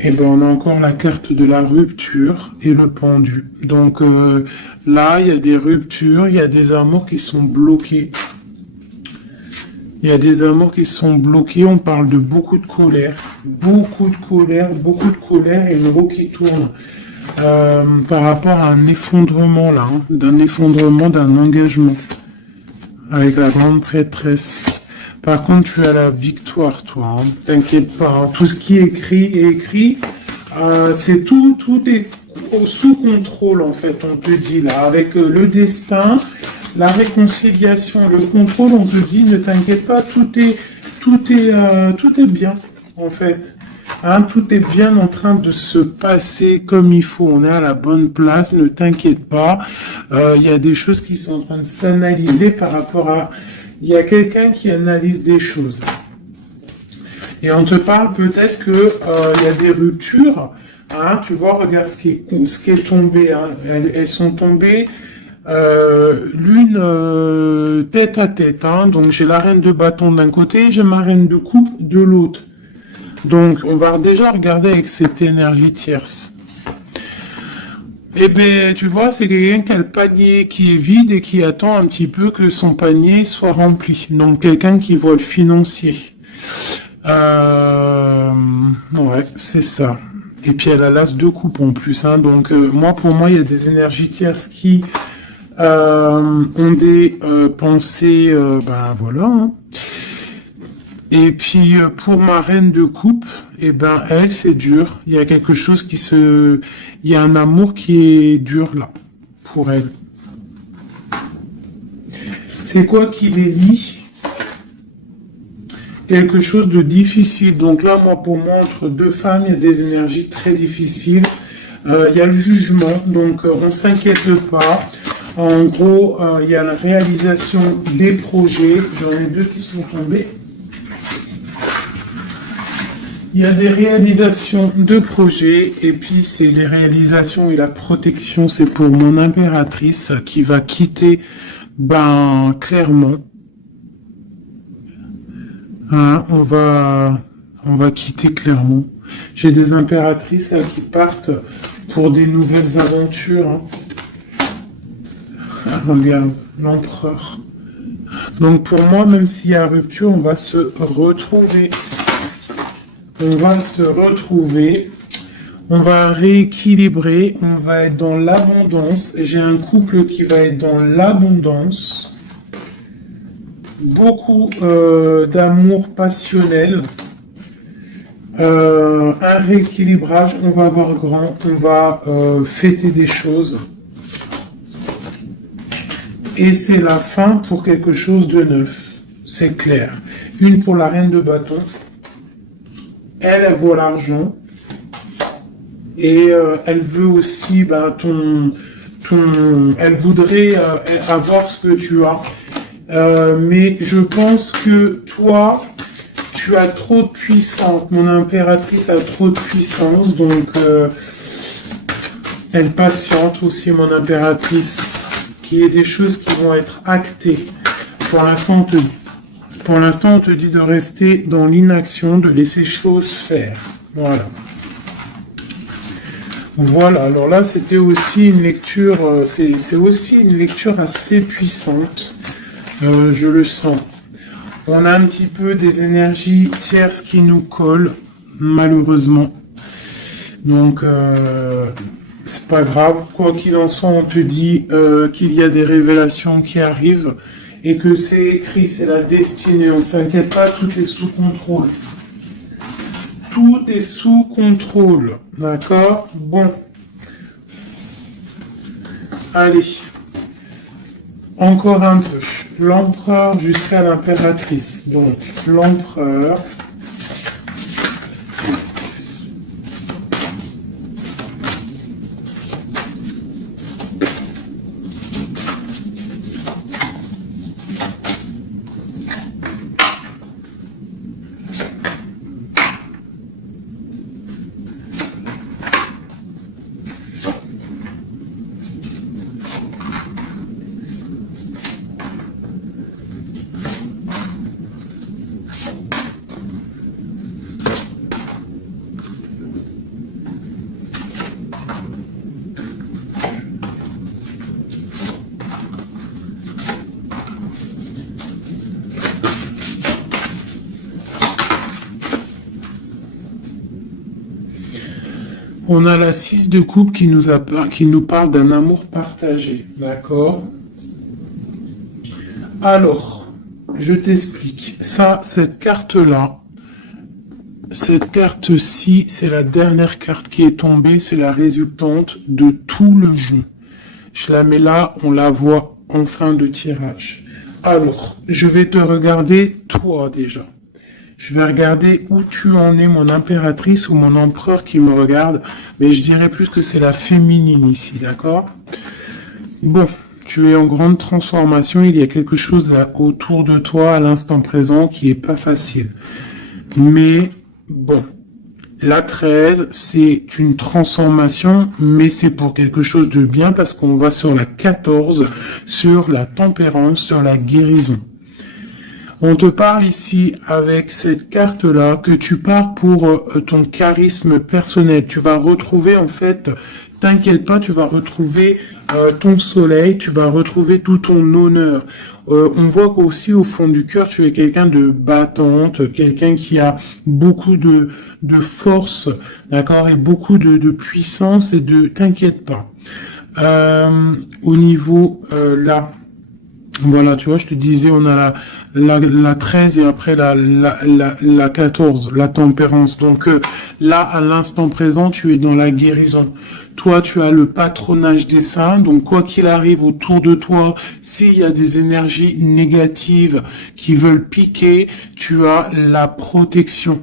Et ben on a encore la carte de la rupture et le pendu. Donc là, il y a des ruptures, il y a des amours qui sont bloqués. Il y a des amours qui sont bloqués, on parle de beaucoup de colère. Beaucoup de colère, beaucoup de colère et une roue qui tourne. Par rapport à un effondrement là, hein, d'un effondrement d'un engagement. Avec la grande prêtresse. Par contre, tu as la victoire, toi. Hein. T'inquiète pas. Hein. Tout ce qui est écrit, c'est tout est sous contrôle, en fait, on te dit là. Avec le destin, la réconciliation, le contrôle, on te dit, ne t'inquiète pas, tout est bien, en fait. Hein, tout est bien en train de se passer comme il faut. On est à la bonne place, ne t'inquiète pas. Il y a des choses qui sont en train de s'analyser par rapport à... Il y a quelqu'un qui analyse des choses. Et on te parle peut-être que il y a des ruptures. Hein, tu vois, regarde ce qui est tombé. Hein. Elles sont tombées l'une tête à tête. Hein. Donc j'ai la reine de bâton d'un côté, j'ai ma reine de coupe de l'autre. Donc, on va déjà regarder avec cette énergie tierce. Eh bien, tu vois, c'est quelqu'un qui a le panier qui est vide et qui attend un petit peu que son panier soit rempli. Donc, quelqu'un qui voit le financier. Ouais, c'est ça. Et puis, elle a l'as de coupe en plus. Hein. Donc, pour moi, il y a des énergies tierces qui ont des pensées, voilà. Hein. Et puis pour ma reine de coupe, eh ben elle c'est dur. Il y a quelque chose il y a un amour qui est dur là pour elle. C'est quoi qui les lie? Quelque chose de difficile. Donc là, pour moi, entre deux femmes, il y a des énergies très difficiles. Il y a le jugement, donc on s'inquiète pas. En gros, il y a la réalisation des projets. J'en ai deux qui sont tombés. Il y a des réalisations de projets et puis c'est les réalisations et la protection, c'est pour mon impératrice qui va quitter Clermont. Hein, on va quitter Clermont. J'ai des impératrices là, qui partent pour des nouvelles aventures. Hein. Ah, regarde, l'empereur. Donc pour moi, même s'il y a rupture, on va se retrouver. On va se retrouver, on va rééquilibrer, on va être dans l'abondance. J'ai un couple qui va être dans l'abondance, beaucoup d'amour passionnel, un rééquilibrage, on va avoir grand, on va fêter des choses. Et c'est la fin pour quelque chose de neuf, c'est clair. Une pour la reine de bâton. Elle voit l'argent et elle veut aussi elle voudrait avoir ce que tu as. Mais je pense que toi, tu as trop de puissance. Mon impératrice a trop de puissance, donc elle patiente aussi, mon impératrice, qu'il y ait des choses qui vont être actées. Pour l'instant, on te dit de rester dans l'inaction, de laisser choses faire. Voilà. Voilà, alors là, c'était aussi une lecture, c'est aussi une lecture assez puissante. Je le sens. On a un petit peu des énergies tierces qui nous collent, malheureusement. Donc, c'est pas grave. Quoi qu'il en soit, on te dit qu'il y a des révélations qui arrivent. Et que c'est écrit, c'est la destinée, on ne s'inquiète pas, tout est sous contrôle. Tout est sous contrôle, d'accord? Bon. Allez. Encore un peu. L'empereur jusqu'à l'impératrice. Donc, l'empereur. On a la 6 de coupe qui nous parle d'un amour partagé, d'accord? Alors, je t'explique. Ça, cette carte-là, cette carte-ci, c'est la dernière carte qui est tombée, c'est la résultante de tout le jeu. Je la mets là, on la voit en fin de tirage. Alors, je vais te regarder toi déjà. Je vais regarder où tu en es, mon impératrice ou mon empereur qui me regarde, mais je dirais plus que c'est la féminine ici, d'accord? Bon, tu es en grande transformation, il y a quelque chose autour de toi à l'instant présent qui est pas facile. Mais bon, la 13, c'est une transformation, mais c'est pour quelque chose de bien parce qu'on va sur la 14, sur la tempérance, sur la guérison. On te parle ici avec cette carte-là que tu pars pour ton charisme personnel. Tu vas retrouver en fait, t'inquiète pas, tu vas retrouver ton soleil, tu vas retrouver tout ton honneur. On voit qu'aussi au fond du cœur, tu es quelqu'un de battante, quelqu'un qui a beaucoup de force, d'accord, et beaucoup de puissance et de... T'inquiète pas. Au niveau là... Voilà, tu vois, je te disais, on a la 13 et après la 14, la tempérance. Donc là, à l'instant présent, tu es dans la guérison. Toi, tu as le patronage des saints. Donc, quoi qu'il arrive autour de toi, s'il y a des énergies négatives qui veulent piquer, tu as la protection.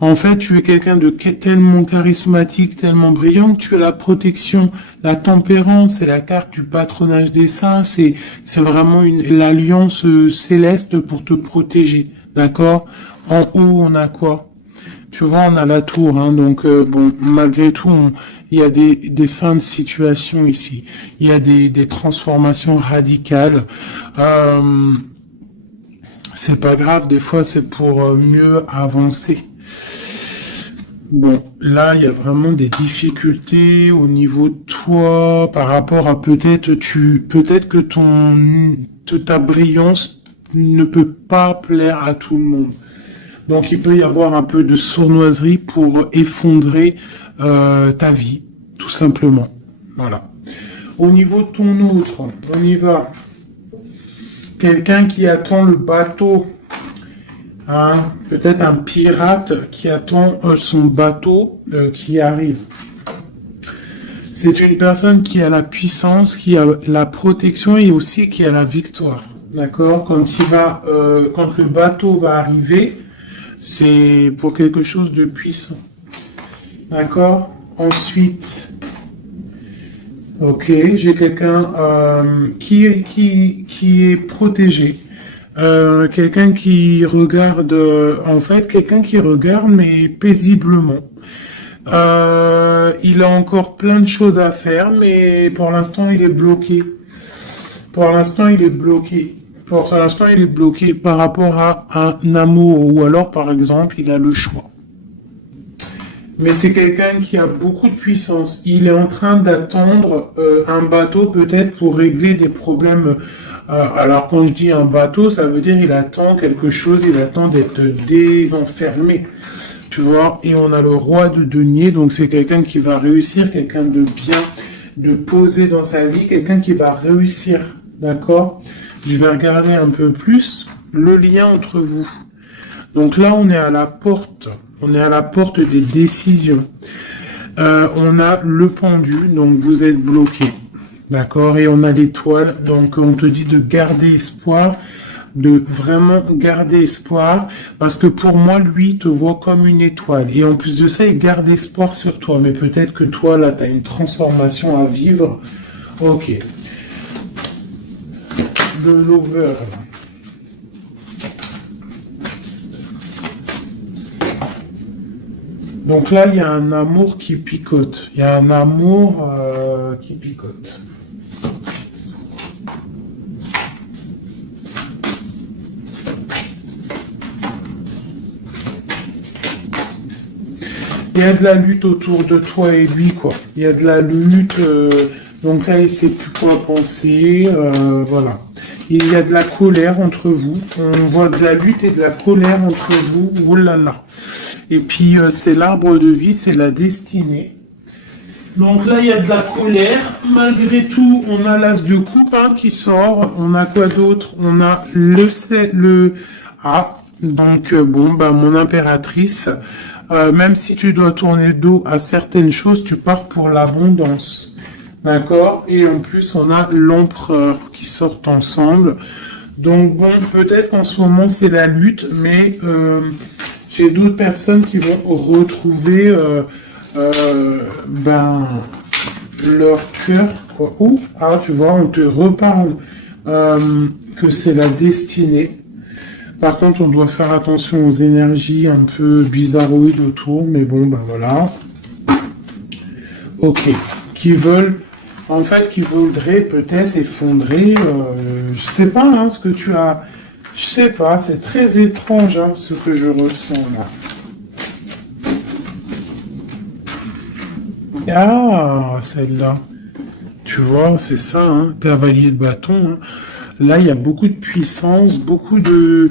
En fait, tu es quelqu'un de tellement charismatique, tellement brillant que tu as la protection. La tempérance, c'est la carte du patronage des saints. C'est vraiment l'alliance céleste pour te protéger. D'accord? En haut, on a quoi? Tu vois, on a la tour, hein, donc bon, malgré tout, il y a des fins de situation ici. Il y a des transformations radicales. C'est pas grave, des fois c'est pour mieux avancer. Bon, là, il y a vraiment des difficultés au niveau de toi par rapport à peut-être que ta brillance ne peut pas plaire à tout le monde. Donc, il peut y avoir un peu de sournoiserie pour effondrer ta vie, tout simplement. Voilà. Au niveau de ton autre, on y va. Quelqu'un qui attend le bateau. Hein, peut-être un pirate qui attend son bateau qui arrive. C'est une personne qui a la puissance, qui a la protection et aussi qui a la victoire. D'accord? Quand le bateau va arriver, c'est pour quelque chose de puissant. D'accord? Ensuite, ok, j'ai quelqu'un qui est protégé. Quelqu'un qui regarde, quelqu'un qui regarde mais paisiblement. Il a encore plein de choses à faire, mais pour l'instant il est bloqué. Pour l'instant il est bloqué. Pour l'instant il est bloqué par rapport à un amour, ou alors par exemple il a le choix. Mais c'est quelqu'un qui a beaucoup de puissance. Il est en train d'attendre un bateau peut-être pour régler des problèmes. Alors quand je dis un bateau, ça veut dire il attend quelque chose, il attend d'être désenfermé. Tu vois, et on a le roi de denier, donc c'est quelqu'un qui va réussir, quelqu'un de bien, de posé dans sa vie, quelqu'un qui va réussir. D'accord? Je vais regarder un peu plus le lien entre vous. Donc là, on est à la porte. On est à la porte des décisions. On a le pendu, donc vous êtes bloqué. D'accord? Et on a l'étoile, donc on te dit de garder espoir, de vraiment garder espoir, parce que pour moi, lui, te voit comme une étoile. Et en plus de ça, il garde espoir sur toi. Mais peut-être que toi, là, tu as une transformation à vivre. Ok. De l'over. Donc là, il y a un amour qui picote. Il y a un amour qui picote. Il y a de la lutte autour de toi et lui, quoi. Il y a de la lutte. Donc là, il ne sait plus quoi penser. Voilà. Il y a de la colère entre vous. On voit de la lutte et de la colère entre vous. Oh là là. Et puis, c'est l'arbre de vie, c'est la destinée. Donc là, il y a de la colère. Malgré tout, on a l'as de coupe hein, qui sort. On a quoi d'autre? On a le A. Donc bon, bah mon impératrice. Même si tu dois tourner le dos à certaines choses, tu pars pour l'abondance. D'accord? Et en plus, on a l'empereur qui sortent ensemble. Donc bon, peut-être qu'en ce moment, c'est la lutte, mais j'ai d'autres personnes qui vont retrouver ben, leur cœur. Quoi. Ouh, ah, tu vois, on te reparle que c'est la destinée. Par contre, on doit faire attention aux énergies un peu bizarroïdes autour, mais bon, ben voilà. Ok. Qui veulent, en fait, qui voudraient peut-être effondrer, je sais pas, hein, ce que tu as, je sais pas, c'est très étrange, hein, ce que je ressens là. Ah, celle-là. Tu vois, c'est ça, hein, cavalier de bâton. Hein. Là, il y a beaucoup de puissance, beaucoup de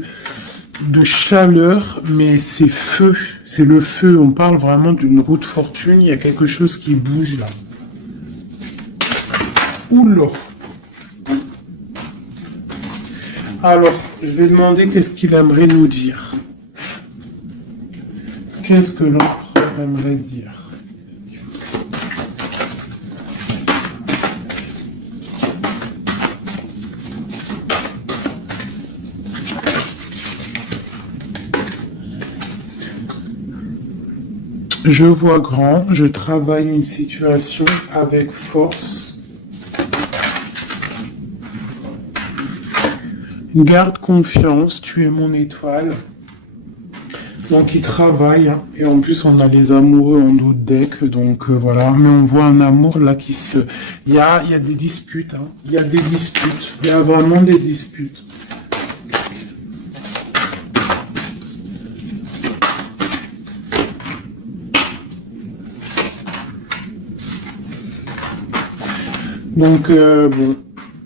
chaleur, mais c'est feu. C'est le feu. On parle vraiment d'une roue de fortune. Il y a quelque chose qui bouge là. Oula. Alors, je vais demander qu'est-ce qu'il aimerait nous dire. Qu'est-ce que l'empereur aimerait dire? Je vois grand, je travaille une situation avec force. Garde confiance, tu es mon étoile. Donc il travaille, hein. Et en plus on a les amoureux en d'autres decks, donc voilà. Mais on voit un amour là qui se... Il y a des disputes, hein. Il y a des disputes, il y a vraiment des disputes. Donc,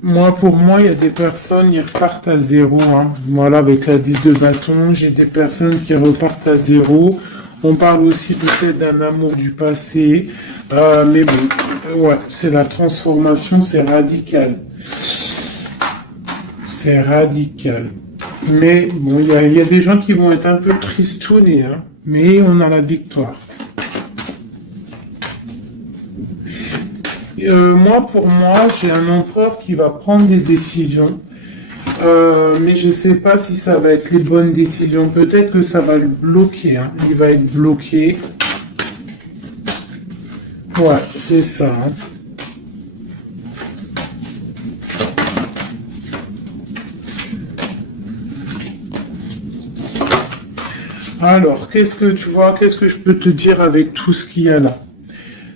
bon, pour moi, il y a des personnes, ils repartent à zéro. Hein. Voilà, avec la 10 de bâton, j'ai des personnes qui repartent à zéro. On parle aussi peut-être d'un amour du passé. Mais bon, ouais, c'est la transformation, c'est radical. C'est radical. Mais bon, il y a des gens qui vont être un peu tristounés, hein. Mais on a la victoire. Pour moi, j'ai un empereur qui va prendre des décisions, mais je ne sais pas si ça va être les bonnes décisions. Peut-être que ça va le bloquer, hein. Il va être bloqué. Ouais, c'est ça. Hein. Alors, qu'est-ce que tu vois, qu'est-ce que je peux te dire avec tout ce qu'il y a là?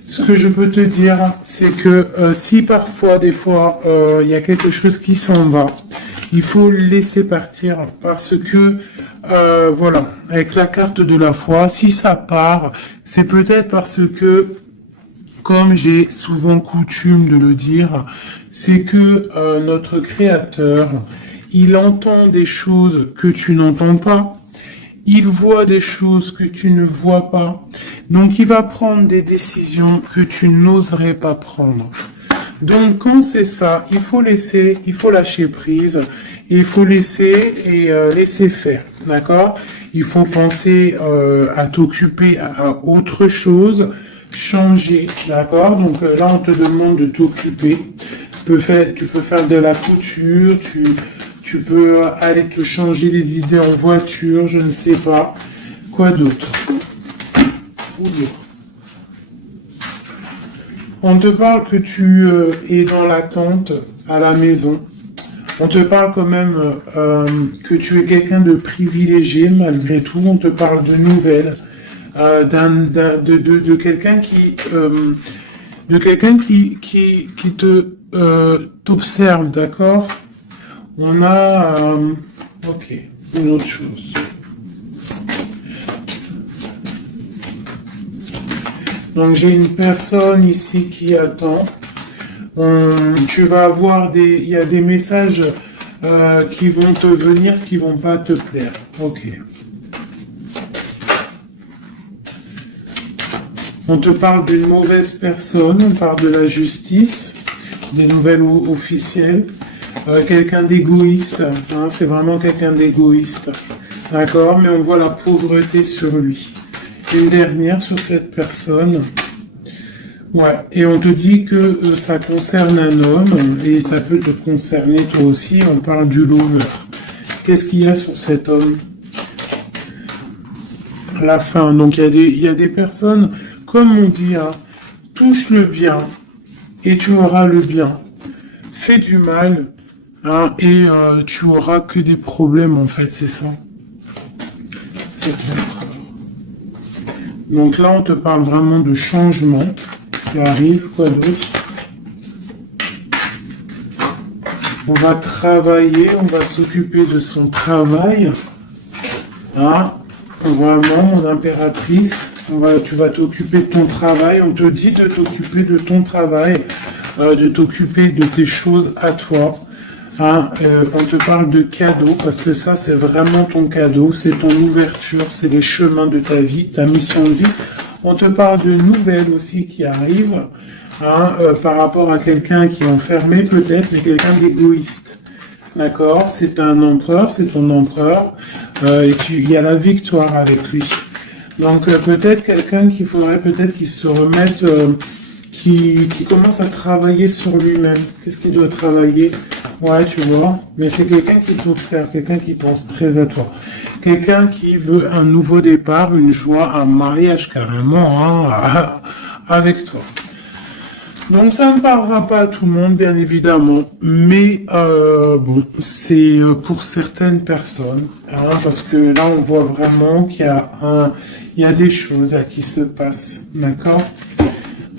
Ce que je peux te dire, c'est que si parfois, des fois, il y a quelque chose qui s'en va, il faut le laisser partir parce que, voilà, avec la carte de la foi, si ça part, c'est peut-être parce que, comme j'ai souvent coutume de le dire, c'est que notre Créateur, il entend des choses que tu n'entends pas. Il voit des choses que tu ne vois pas. Donc, il va prendre des décisions que tu n'oserais pas prendre. Donc, quand c'est ça, il faut laisser, il faut lâcher prise, il faut laisser et laisser faire. D'accord? Il faut penser à t'occuper à autre chose, changer. D'accord? Donc, là, on te demande de t'occuper. Tu peux faire de la couture, tu peux aller te changer les idées en voiture, je ne sais pas. Quoi d'autre? On te parle que tu es dans l'attente à la maison. On te parle quand même que tu es quelqu'un de privilégié malgré tout. On te parle de nouvelles, de quelqu'un qui te t'observe, d'accord? On a, ok, une autre chose. Donc j'ai une personne ici qui attend. Tu vas avoir il y a des messages qui vont te venir, qui vont pas te plaire. Ok. On te parle d'une mauvaise personne, on parle de la justice, des nouvelles officielles. Quelqu'un d'égoïste, hein, c'est vraiment quelqu'un d'égoïste. D'accord, mais on voit la pauvreté sur lui. Une dernière sur cette personne. Ouais, et on te dit que ça concerne un homme, et ça peut te concerner toi aussi, on parle du lover. Qu'est-ce qu'il y a sur cet homme? La fin, donc il y a des personnes, comme on dit, hein, touche le bien, et tu auras le bien. Fais du mal, hein, et tu auras que des problèmes, en fait, c'est ça. C'est vrai. Donc là, on te parle vraiment de changement qui arrive, quoi d'autre? On va travailler, on va s'occuper de son travail. Hein? Vraiment, mon impératrice, tu vas t'occuper de ton travail. On te dit de t'occuper de ton travail, de t'occuper de tes choses à toi. Hein? On te parle de cadeau, parce que ça, c'est vraiment ton cadeau, c'est ton ouverture, c'est les chemins de ta vie, ta mission de vie. On te parle de nouvelles aussi qui arrivent, hein, par rapport à quelqu'un qui est enfermé peut-être, mais quelqu'un d'égoïste. D'accord? C'est un empereur, c'est ton empereur, et il y a la victoire avec lui. Donc peut-être quelqu'un qu'il faudrait peut-être qu'il se remette, qui commence à travailler sur lui-même. Qu'est-ce qu'il doit travailler? Ouais, tu vois, mais c'est quelqu'un qui t'observe, quelqu'un qui pense très à toi. Quelqu'un qui veut un nouveau départ, une joie, un mariage carrément, hein, avec toi. Donc ça ne parlera pas à tout le monde, bien évidemment, mais bon, c'est pour certaines personnes, hein, parce que là on voit vraiment qu'il y a des choses à qui se passent, d'accord?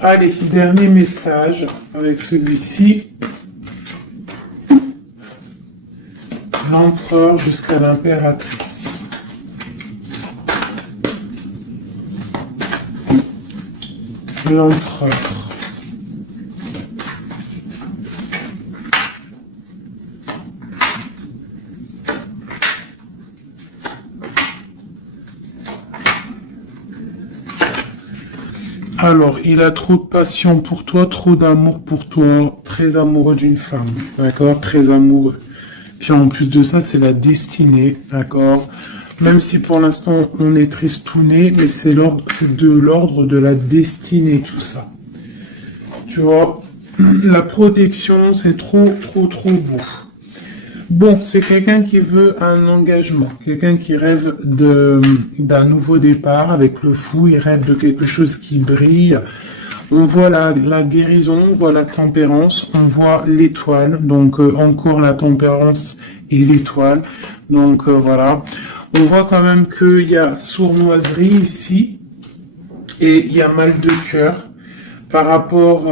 Allez, dernier message avec celui-ci. L'empereur jusqu'à l'impératrice. L'empereur. Alors, il a trop de passion pour toi, trop d'amour pour toi, très amoureux d'une femme, d'accord? Très amoureux. Puis en plus de ça, c'est la destinée, d'accord? Même si pour l'instant on est tristouné, mais c'est de l'ordre de la destinée, tout ça. Tu vois, la protection, c'est trop beau. Bon, c'est quelqu'un qui veut un engagement, quelqu'un qui rêve d'un nouveau départ avec le fou, il rêve de quelque chose qui brille. On voit la guérison, on voit la tempérance, on voit l'étoile, donc encore la tempérance et l'étoile. Donc voilà, on voit quand même qu'il y a sournoiserie ici et il y a mal de cœur par rapport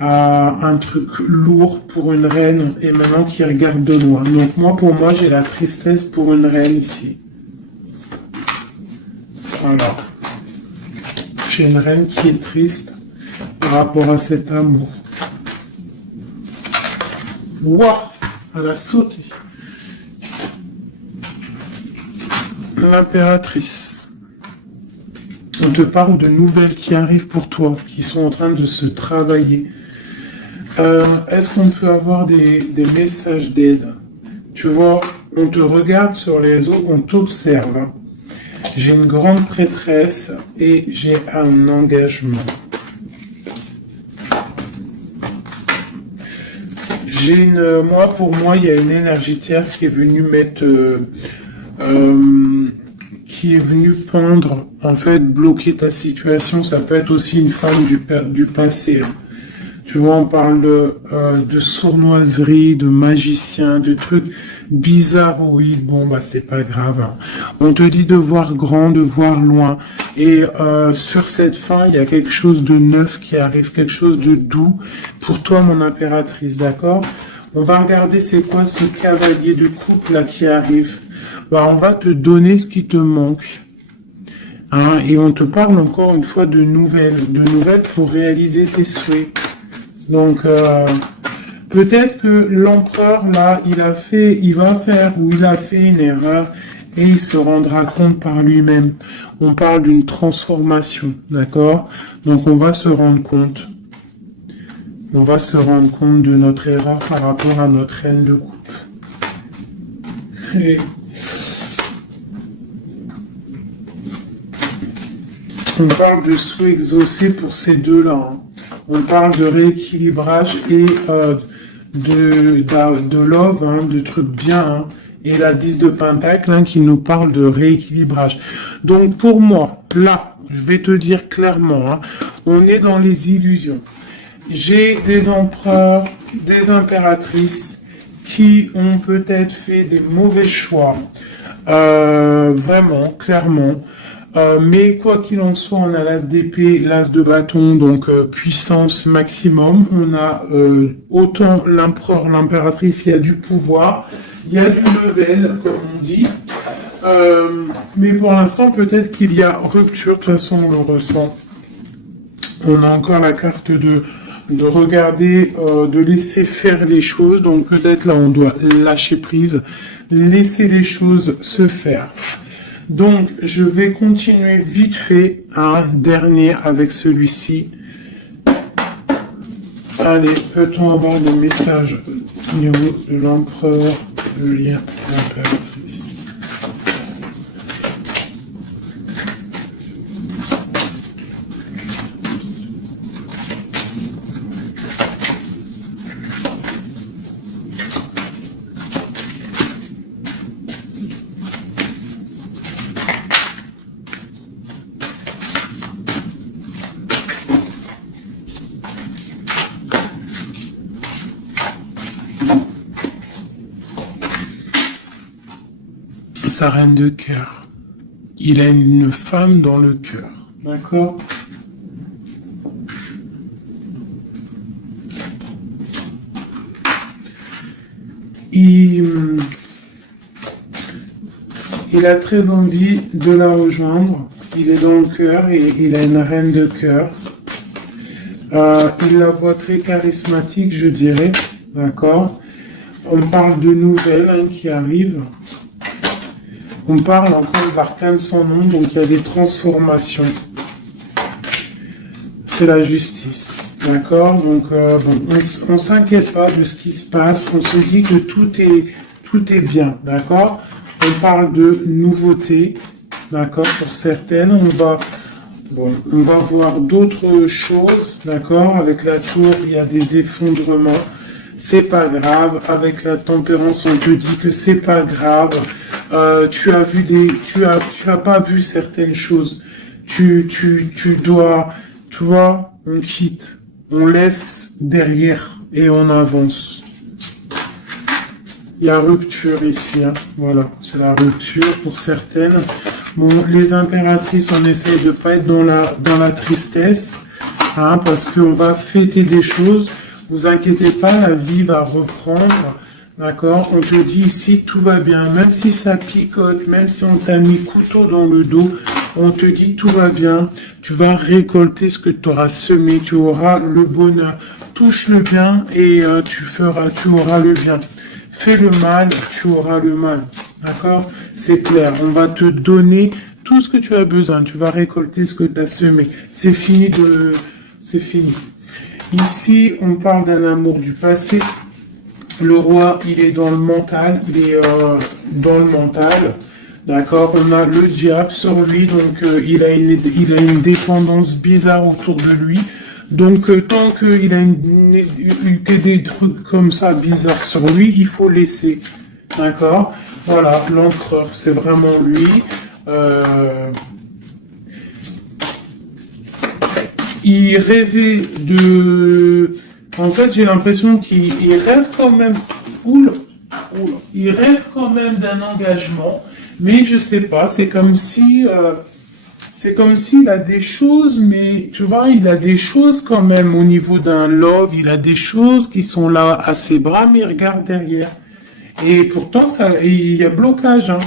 à un truc lourd pour une reine et maintenant qui regarde de loin. Donc pour moi, j'ai la tristesse pour une reine ici. Voilà. J'ai une reine qui est triste par rapport à cet amour. Waouh, elle a sauté. L'impératrice. On te parle de nouvelles qui arrivent pour toi, qui sont en train de se travailler. Est-ce qu'on peut avoir des messages d'aide? Tu vois, on te regarde sur les eaux, on t'observe. J'ai une grande prêtresse et j'ai un engagement. Pour moi, il y a une énergie tierce qui est venue mettre, qui est venue pendre, en fait, bloquer ta situation. Ça peut être aussi une femme du passé. Tu vois, on parle de sournoiserie, de magicien, de trucs bizarroïdes. Bon, bah, c'est pas grave. Hein. On te dit de voir grand, de voir loin. Et sur cette fin, il y a quelque chose de neuf qui arrive, quelque chose de doux pour toi, mon impératrice, d'accord? On va regarder c'est quoi ce cavalier de coupe là qui arrive. Bah, on va te donner ce qui te manque. Hein, et on te parle encore une fois de nouvelles pour réaliser tes souhaits. Donc, peut-être que l'empereur, là, il a fait une erreur et il se rendra compte par lui-même. On parle d'une transformation, d'accord? Donc on va se rendre compte. On va se rendre compte de notre erreur par rapport à notre reine de coupe. Et on parle de souhait exaucé pour ces deux-là. Hein. On parle de rééquilibrage et de love, hein, de trucs bien. Hein. Et la 10 de Pentacle hein, qui nous parle de rééquilibrage. Donc pour moi, là, je vais te dire clairement, hein, on est dans les illusions. J'ai des empereurs, des impératrices qui ont peut-être fait des mauvais choix. Vraiment, clairement. Mais quoi qu'il en soit, on a l'as d'épée, l'as de bâton, donc puissance maximum. On a autant l'empereur, l'impératrice, il y a du pouvoir, il y a du level, comme on dit. Mais pour l'instant, peut-être qu'il y a rupture, de toute façon, on le ressent. On a encore la carte de regarder, de laisser faire les choses. Donc peut-être là, on doit lâcher prise, laisser les choses se faire. Donc, je vais continuer vite fait un dernier avec celui-ci. Allez, peut-on avoir des messages au niveau de l'empereur, le lien de l'impératrice? Sa reine de cœur. Il a une femme dans le cœur. D'accord? Il a très envie de la rejoindre. Il est dans le cœur et il a une reine de cœur. Il la voit très charismatique, je dirais. D'accord? On parle de nouvelles hein, qui arrivent. On parle encore de l'arcane sans nom, donc il y a des transformations. C'est la justice, d'accord? Donc on ne s'inquiète pas de ce qui se passe, on se dit que tout est bien, d'accord? On parle de nouveautés, d'accord? Pour certaines, on va voir d'autres choses, d'accord? Avec la tour, il y a des effondrements. C'est pas grave. Avec la tempérance, on te dit que c'est pas grave. Tu as pas vu certaines choses. Tu dois, tu vois, on quitte, on laisse derrière et on avance. Il y a rupture ici, hein. Voilà, c'est la rupture pour certaines. Bon, les impératrices, on essaye de pas être dans la tristesse, hein, parce qu'on va fêter des choses. Vous inquiétez pas, la vie va reprendre, d'accord? On te dit ici, tout va bien, même si ça picote, même si on t'a mis couteau dans le dos, on te dit tout va bien, tu vas récolter ce que tu auras semé, tu auras le bonheur. Touche le bien et tu auras le bien. Fais le mal, tu auras le mal, d'accord? C'est clair, on va te donner tout ce que tu as besoin, tu vas récolter ce que tu as semé. C'est fini. Ici, on parle d'un amour du passé. Le roi, il est dans le mental. D'accord, on a le diable sur lui, donc il a une dépendance bizarre autour de lui. Donc tant qu'il a que des trucs comme ça bizarres sur lui, il faut laisser. D'accord? Voilà, l'empereur, c'est vraiment lui. Il rêvait de... En fait, j'ai l'impression qu'il rêve quand même... Il rêve quand même d'un engagement, mais je sais pas, c'est comme si... c'est comme s'il a des choses, mais tu vois, il a des choses quand même au niveau d'un love, il a des choses qui sont là à ses bras, mais il regarde derrière. Et pourtant, il y a blocage, hein,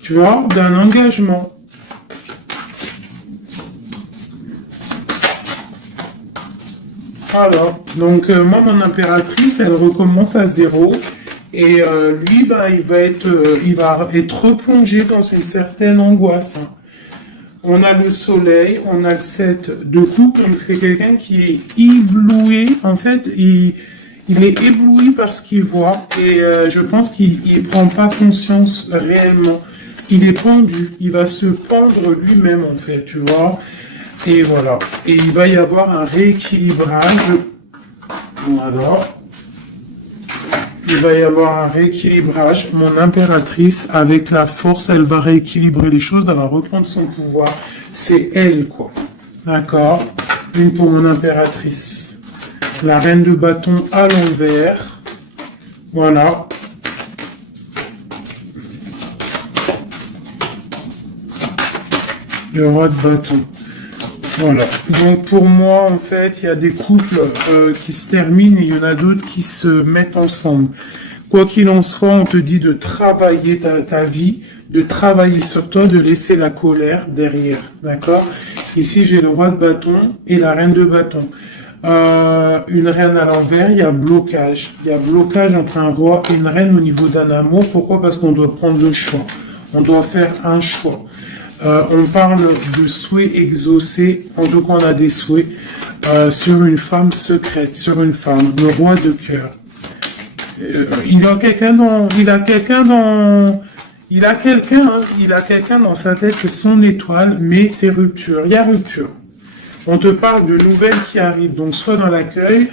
tu vois, d'un engagement. Alors, donc moi, mon impératrice, elle recommence à zéro. Et lui, ben, il va être replongé dans une certaine angoisse. Hein. On a le soleil, on a le 7 de coupe, donc c'est quelqu'un qui est ébloui. En fait, il est ébloui par ce qu'il voit et je pense qu'il ne prend pas conscience réellement. Il est pendu, il va se pendre lui-même en fait, tu vois. Et voilà. Et il va y avoir un rééquilibrage. Voilà. Il va y avoir un rééquilibrage. Mon impératrice, avec la force, elle va rééquilibrer les choses, elle va reprendre son pouvoir. C'est elle, quoi. D'accord? Une pour mon impératrice. La reine de bâton à l'envers. Voilà. Le roi de bâton. Voilà. Donc pour moi, en fait, il y a des couples qui se terminent et il y en a d'autres qui se mettent ensemble. Quoi qu'il en soit, on te dit de travailler ta vie, de travailler sur toi, de laisser la colère derrière. D'accord? Ici, j'ai le roi de bâton et la reine de bâton. Une reine à l'envers, il y a blocage. Il y a blocage entre un roi et une reine au niveau d'un amour. Pourquoi? Parce qu'on doit prendre le choix. On doit faire un choix. On parle de souhaits exaucés, en tout cas on a des souhaits sur une femme secrète, sur une femme, le roi de cœur. Il a quelqu'un dans sa tête, c'est son étoile, mais c'est rupture, il y a rupture. On te parle de nouvelles qui arrivent, donc soit dans l'accueil,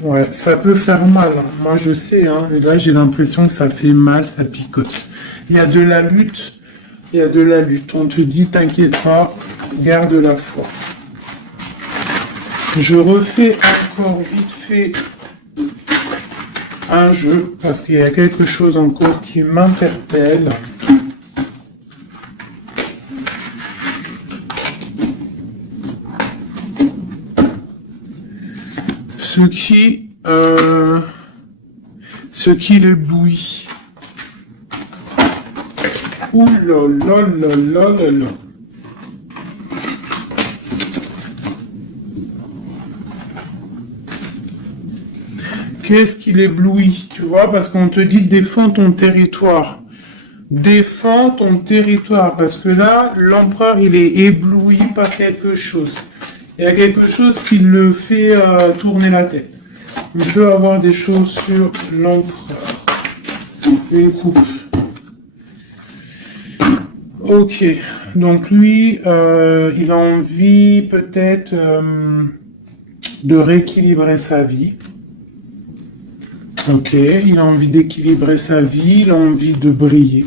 ouais, ça peut faire mal, hein. Moi je sais, hein, et là j'ai l'impression que ça fait mal, ça picote. Il y a de la lutte, il y a de la lutte. On te dit, t'inquiète pas, garde la foi. Je refais encore vite fait un jeu, parce qu'il y a quelque chose encore qui m'interpelle. Ce qui l'éblouit. Ouh là là là là là là. Qu'est-ce qui l'éblouit, tu vois, parce qu'on te dit défends ton territoire. Défends ton territoire, parce que là, l'empereur, il est ébloui par quelque chose. Il y a quelque chose qui le fait tourner la tête. Il peut avoir des choses sur l'empereur. Une coupe. Ok, donc lui, il a envie peut-être de rééquilibrer sa vie. Ok, il a envie d'équilibrer sa vie, il a envie de briller.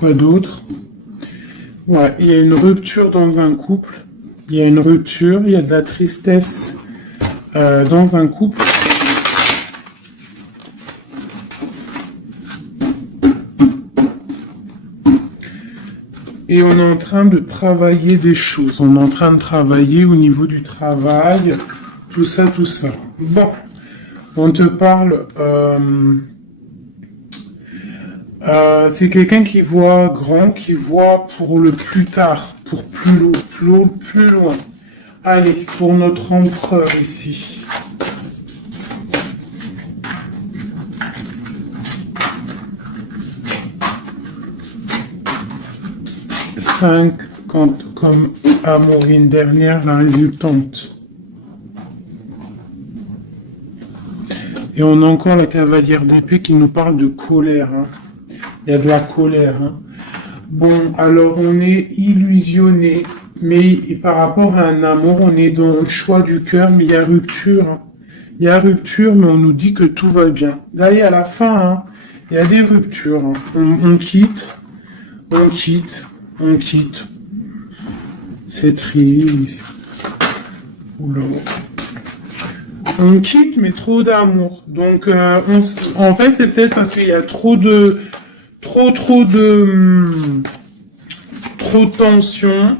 Quoi d'autre? Ouais, il y a une rupture dans un couple. Il y a une rupture, il y a de la tristesse dans un couple. Et on est en train de travailler des choses. On est en train de travailler au niveau du travail, tout ça, tout ça. Bon, on te parle... c'est quelqu'un qui voit grand, qui voit pour le plus tard, pour plus loin. Allez, pour notre empereur ici. Comme Amorine dernière, la résultante. Et on a encore la cavalière d'épée qui nous parle de colère. Hein. Il y a de la colère. Hein. Bon, alors on est illusionné, mais par rapport à un amour, on est dans le choix du cœur, mais il y a rupture. Hein. Il y a rupture, mais on nous dit que tout va bien. Là, il y a la fin, hein. Il y a des ruptures. Hein. On quitte. C'est triste. Oula. On quitte, mais trop d'amour. Donc, en fait, c'est peut-être parce qu'il y a trop de tension.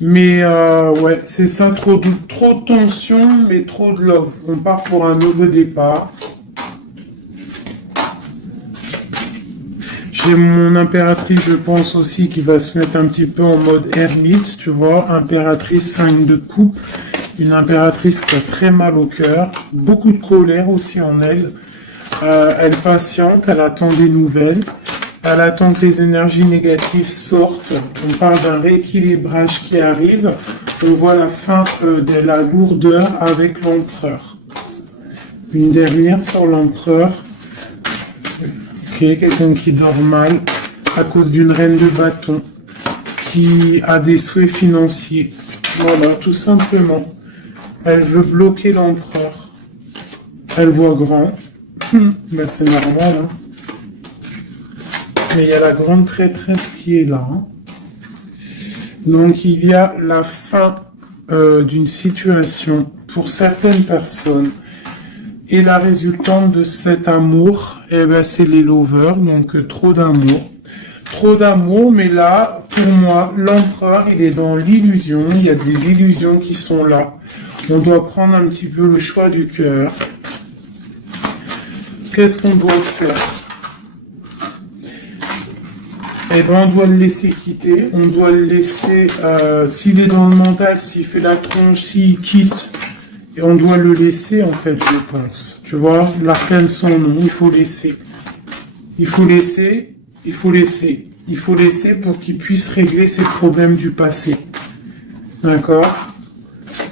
Mais ouais, c'est ça, trop de tension, mais trop de love. On part pour un nouveau départ. J'ai mon impératrice, je pense aussi, qui va se mettre un petit peu en mode ermite, tu vois. Impératrice 5 de coupe. Une impératrice qui a très mal au cœur. Beaucoup de colère aussi en elle. Elle patiente, elle attend des nouvelles. Elle attend que les énergies négatives sortent. On parle d'un rééquilibrage qui arrive. On voit la fin de la lourdeur avec l'empereur. Une dernière sur l'empereur. Ok, quelqu'un qui dort mal à cause d'une reine de bâton qui a des souhaits financiers. Voilà, tout simplement. Elle veut bloquer l'empereur. Elle voit grand. Ben, c'est normal. Hein. Mais il y a la grande prêtresse qui est là. Hein. Donc il y a la fin d'une situation pour certaines personnes. Et la résultante de cet amour, eh ben, c'est les lovers, donc trop d'amour. Trop d'amour, mais là, pour moi, l'empereur, il est dans l'illusion. Il y a des illusions qui sont là. On doit prendre un petit peu le choix du cœur. Qu'est-ce qu'on doit faire? Eh ben, on doit le laisser quitter. On doit le laisser, s'il est dans le mental, s'il fait la tronche, s'il quitte. Et on doit le laisser, en fait, je pense. Tu vois, l'arcane sans nom, il faut laisser. Il faut laisser, il faut laisser. Il faut laisser pour qu'il puisse régler ses problèmes du passé. D'accord?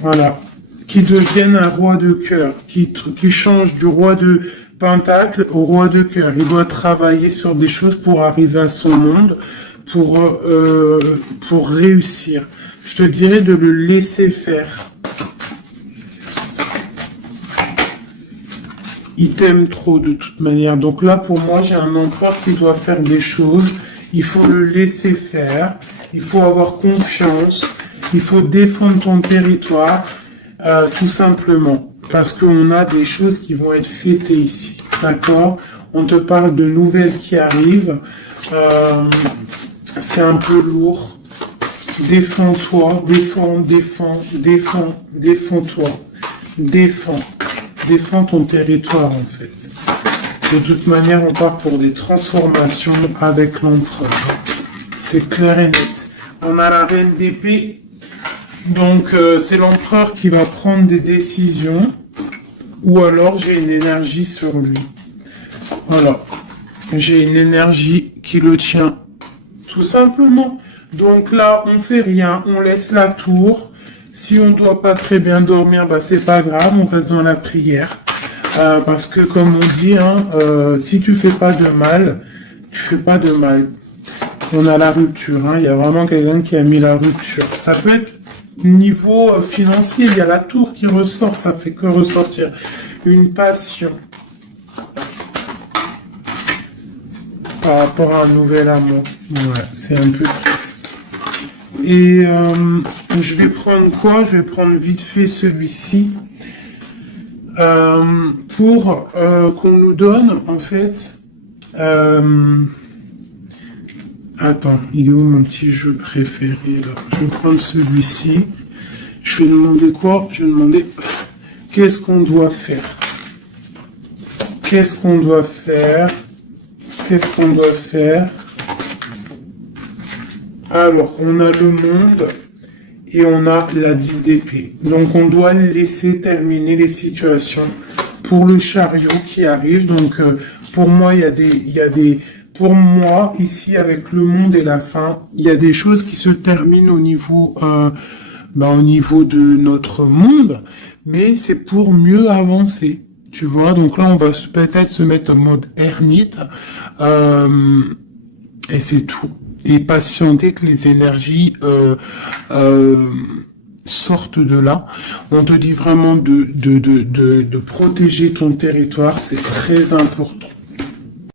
Voilà. Qui devienne un roi de cœur. Qui change du roi de pentacle au roi de cœur. Il doit travailler sur des choses pour arriver à son monde, pour réussir. Je te dirais de le laisser faire. Il t'aime trop de toute manière. Donc là, pour moi, j'ai un empereur qui doit faire des choses. Il faut le laisser faire. Il faut avoir confiance. Il faut défendre ton territoire, tout simplement. Parce qu'on a des choses qui vont être fêtées ici. D'accord? On te parle de nouvelles qui arrivent. C'est un peu lourd. Défends-toi. Défends-toi. Défends ton territoire, en fait. De toute manière, on part pour des transformations avec l'empereur. C'est clair et net. On a la reine d'épée. Donc, c'est l'empereur qui va prendre des décisions. Ou alors, j'ai une énergie sur lui. Voilà. J'ai une énergie qui le tient. Tout simplement. Donc là, on fait rien. On laisse la tour. Si on ne doit pas très bien dormir, bah c'est pas grave, on reste dans la prière. Parce que comme on dit, hein, si tu fais pas de mal, tu fais pas de mal. On a la rupture, hein, il y a vraiment quelqu'un qui a mis la rupture. Ça peut être niveau financier, il y a la tour qui ressort, ça fait que ressortir une passion par rapport à un nouvel amour. Ouais, c'est un peu triste. Et je vais prendre quoi? Je vais prendre vite fait celui-ci pour qu'on nous donne en fait. Attends, il est où mon petit jeu préféré là? Je vais prendre celui-ci. Je vais demander quoi? Je vais demander qu'est-ce qu'on doit faire? Qu'est-ce qu'on doit faire? Qu'est-ce qu'on doit faire? Alors, on a le monde et on a la 10 d'épée. Donc, on doit laisser terminer les situations pour le chariot qui arrive. Donc, pour moi, pour moi, ici, avec le monde et la fin, il y a des choses qui se terminent au niveau de notre monde, mais c'est pour mieux avancer. Tu vois, donc là, on va peut-être se mettre en mode ermite, et c'est tout. Et patienter que les énergies sortent de là. On te dit vraiment de protéger ton territoire, c'est très important.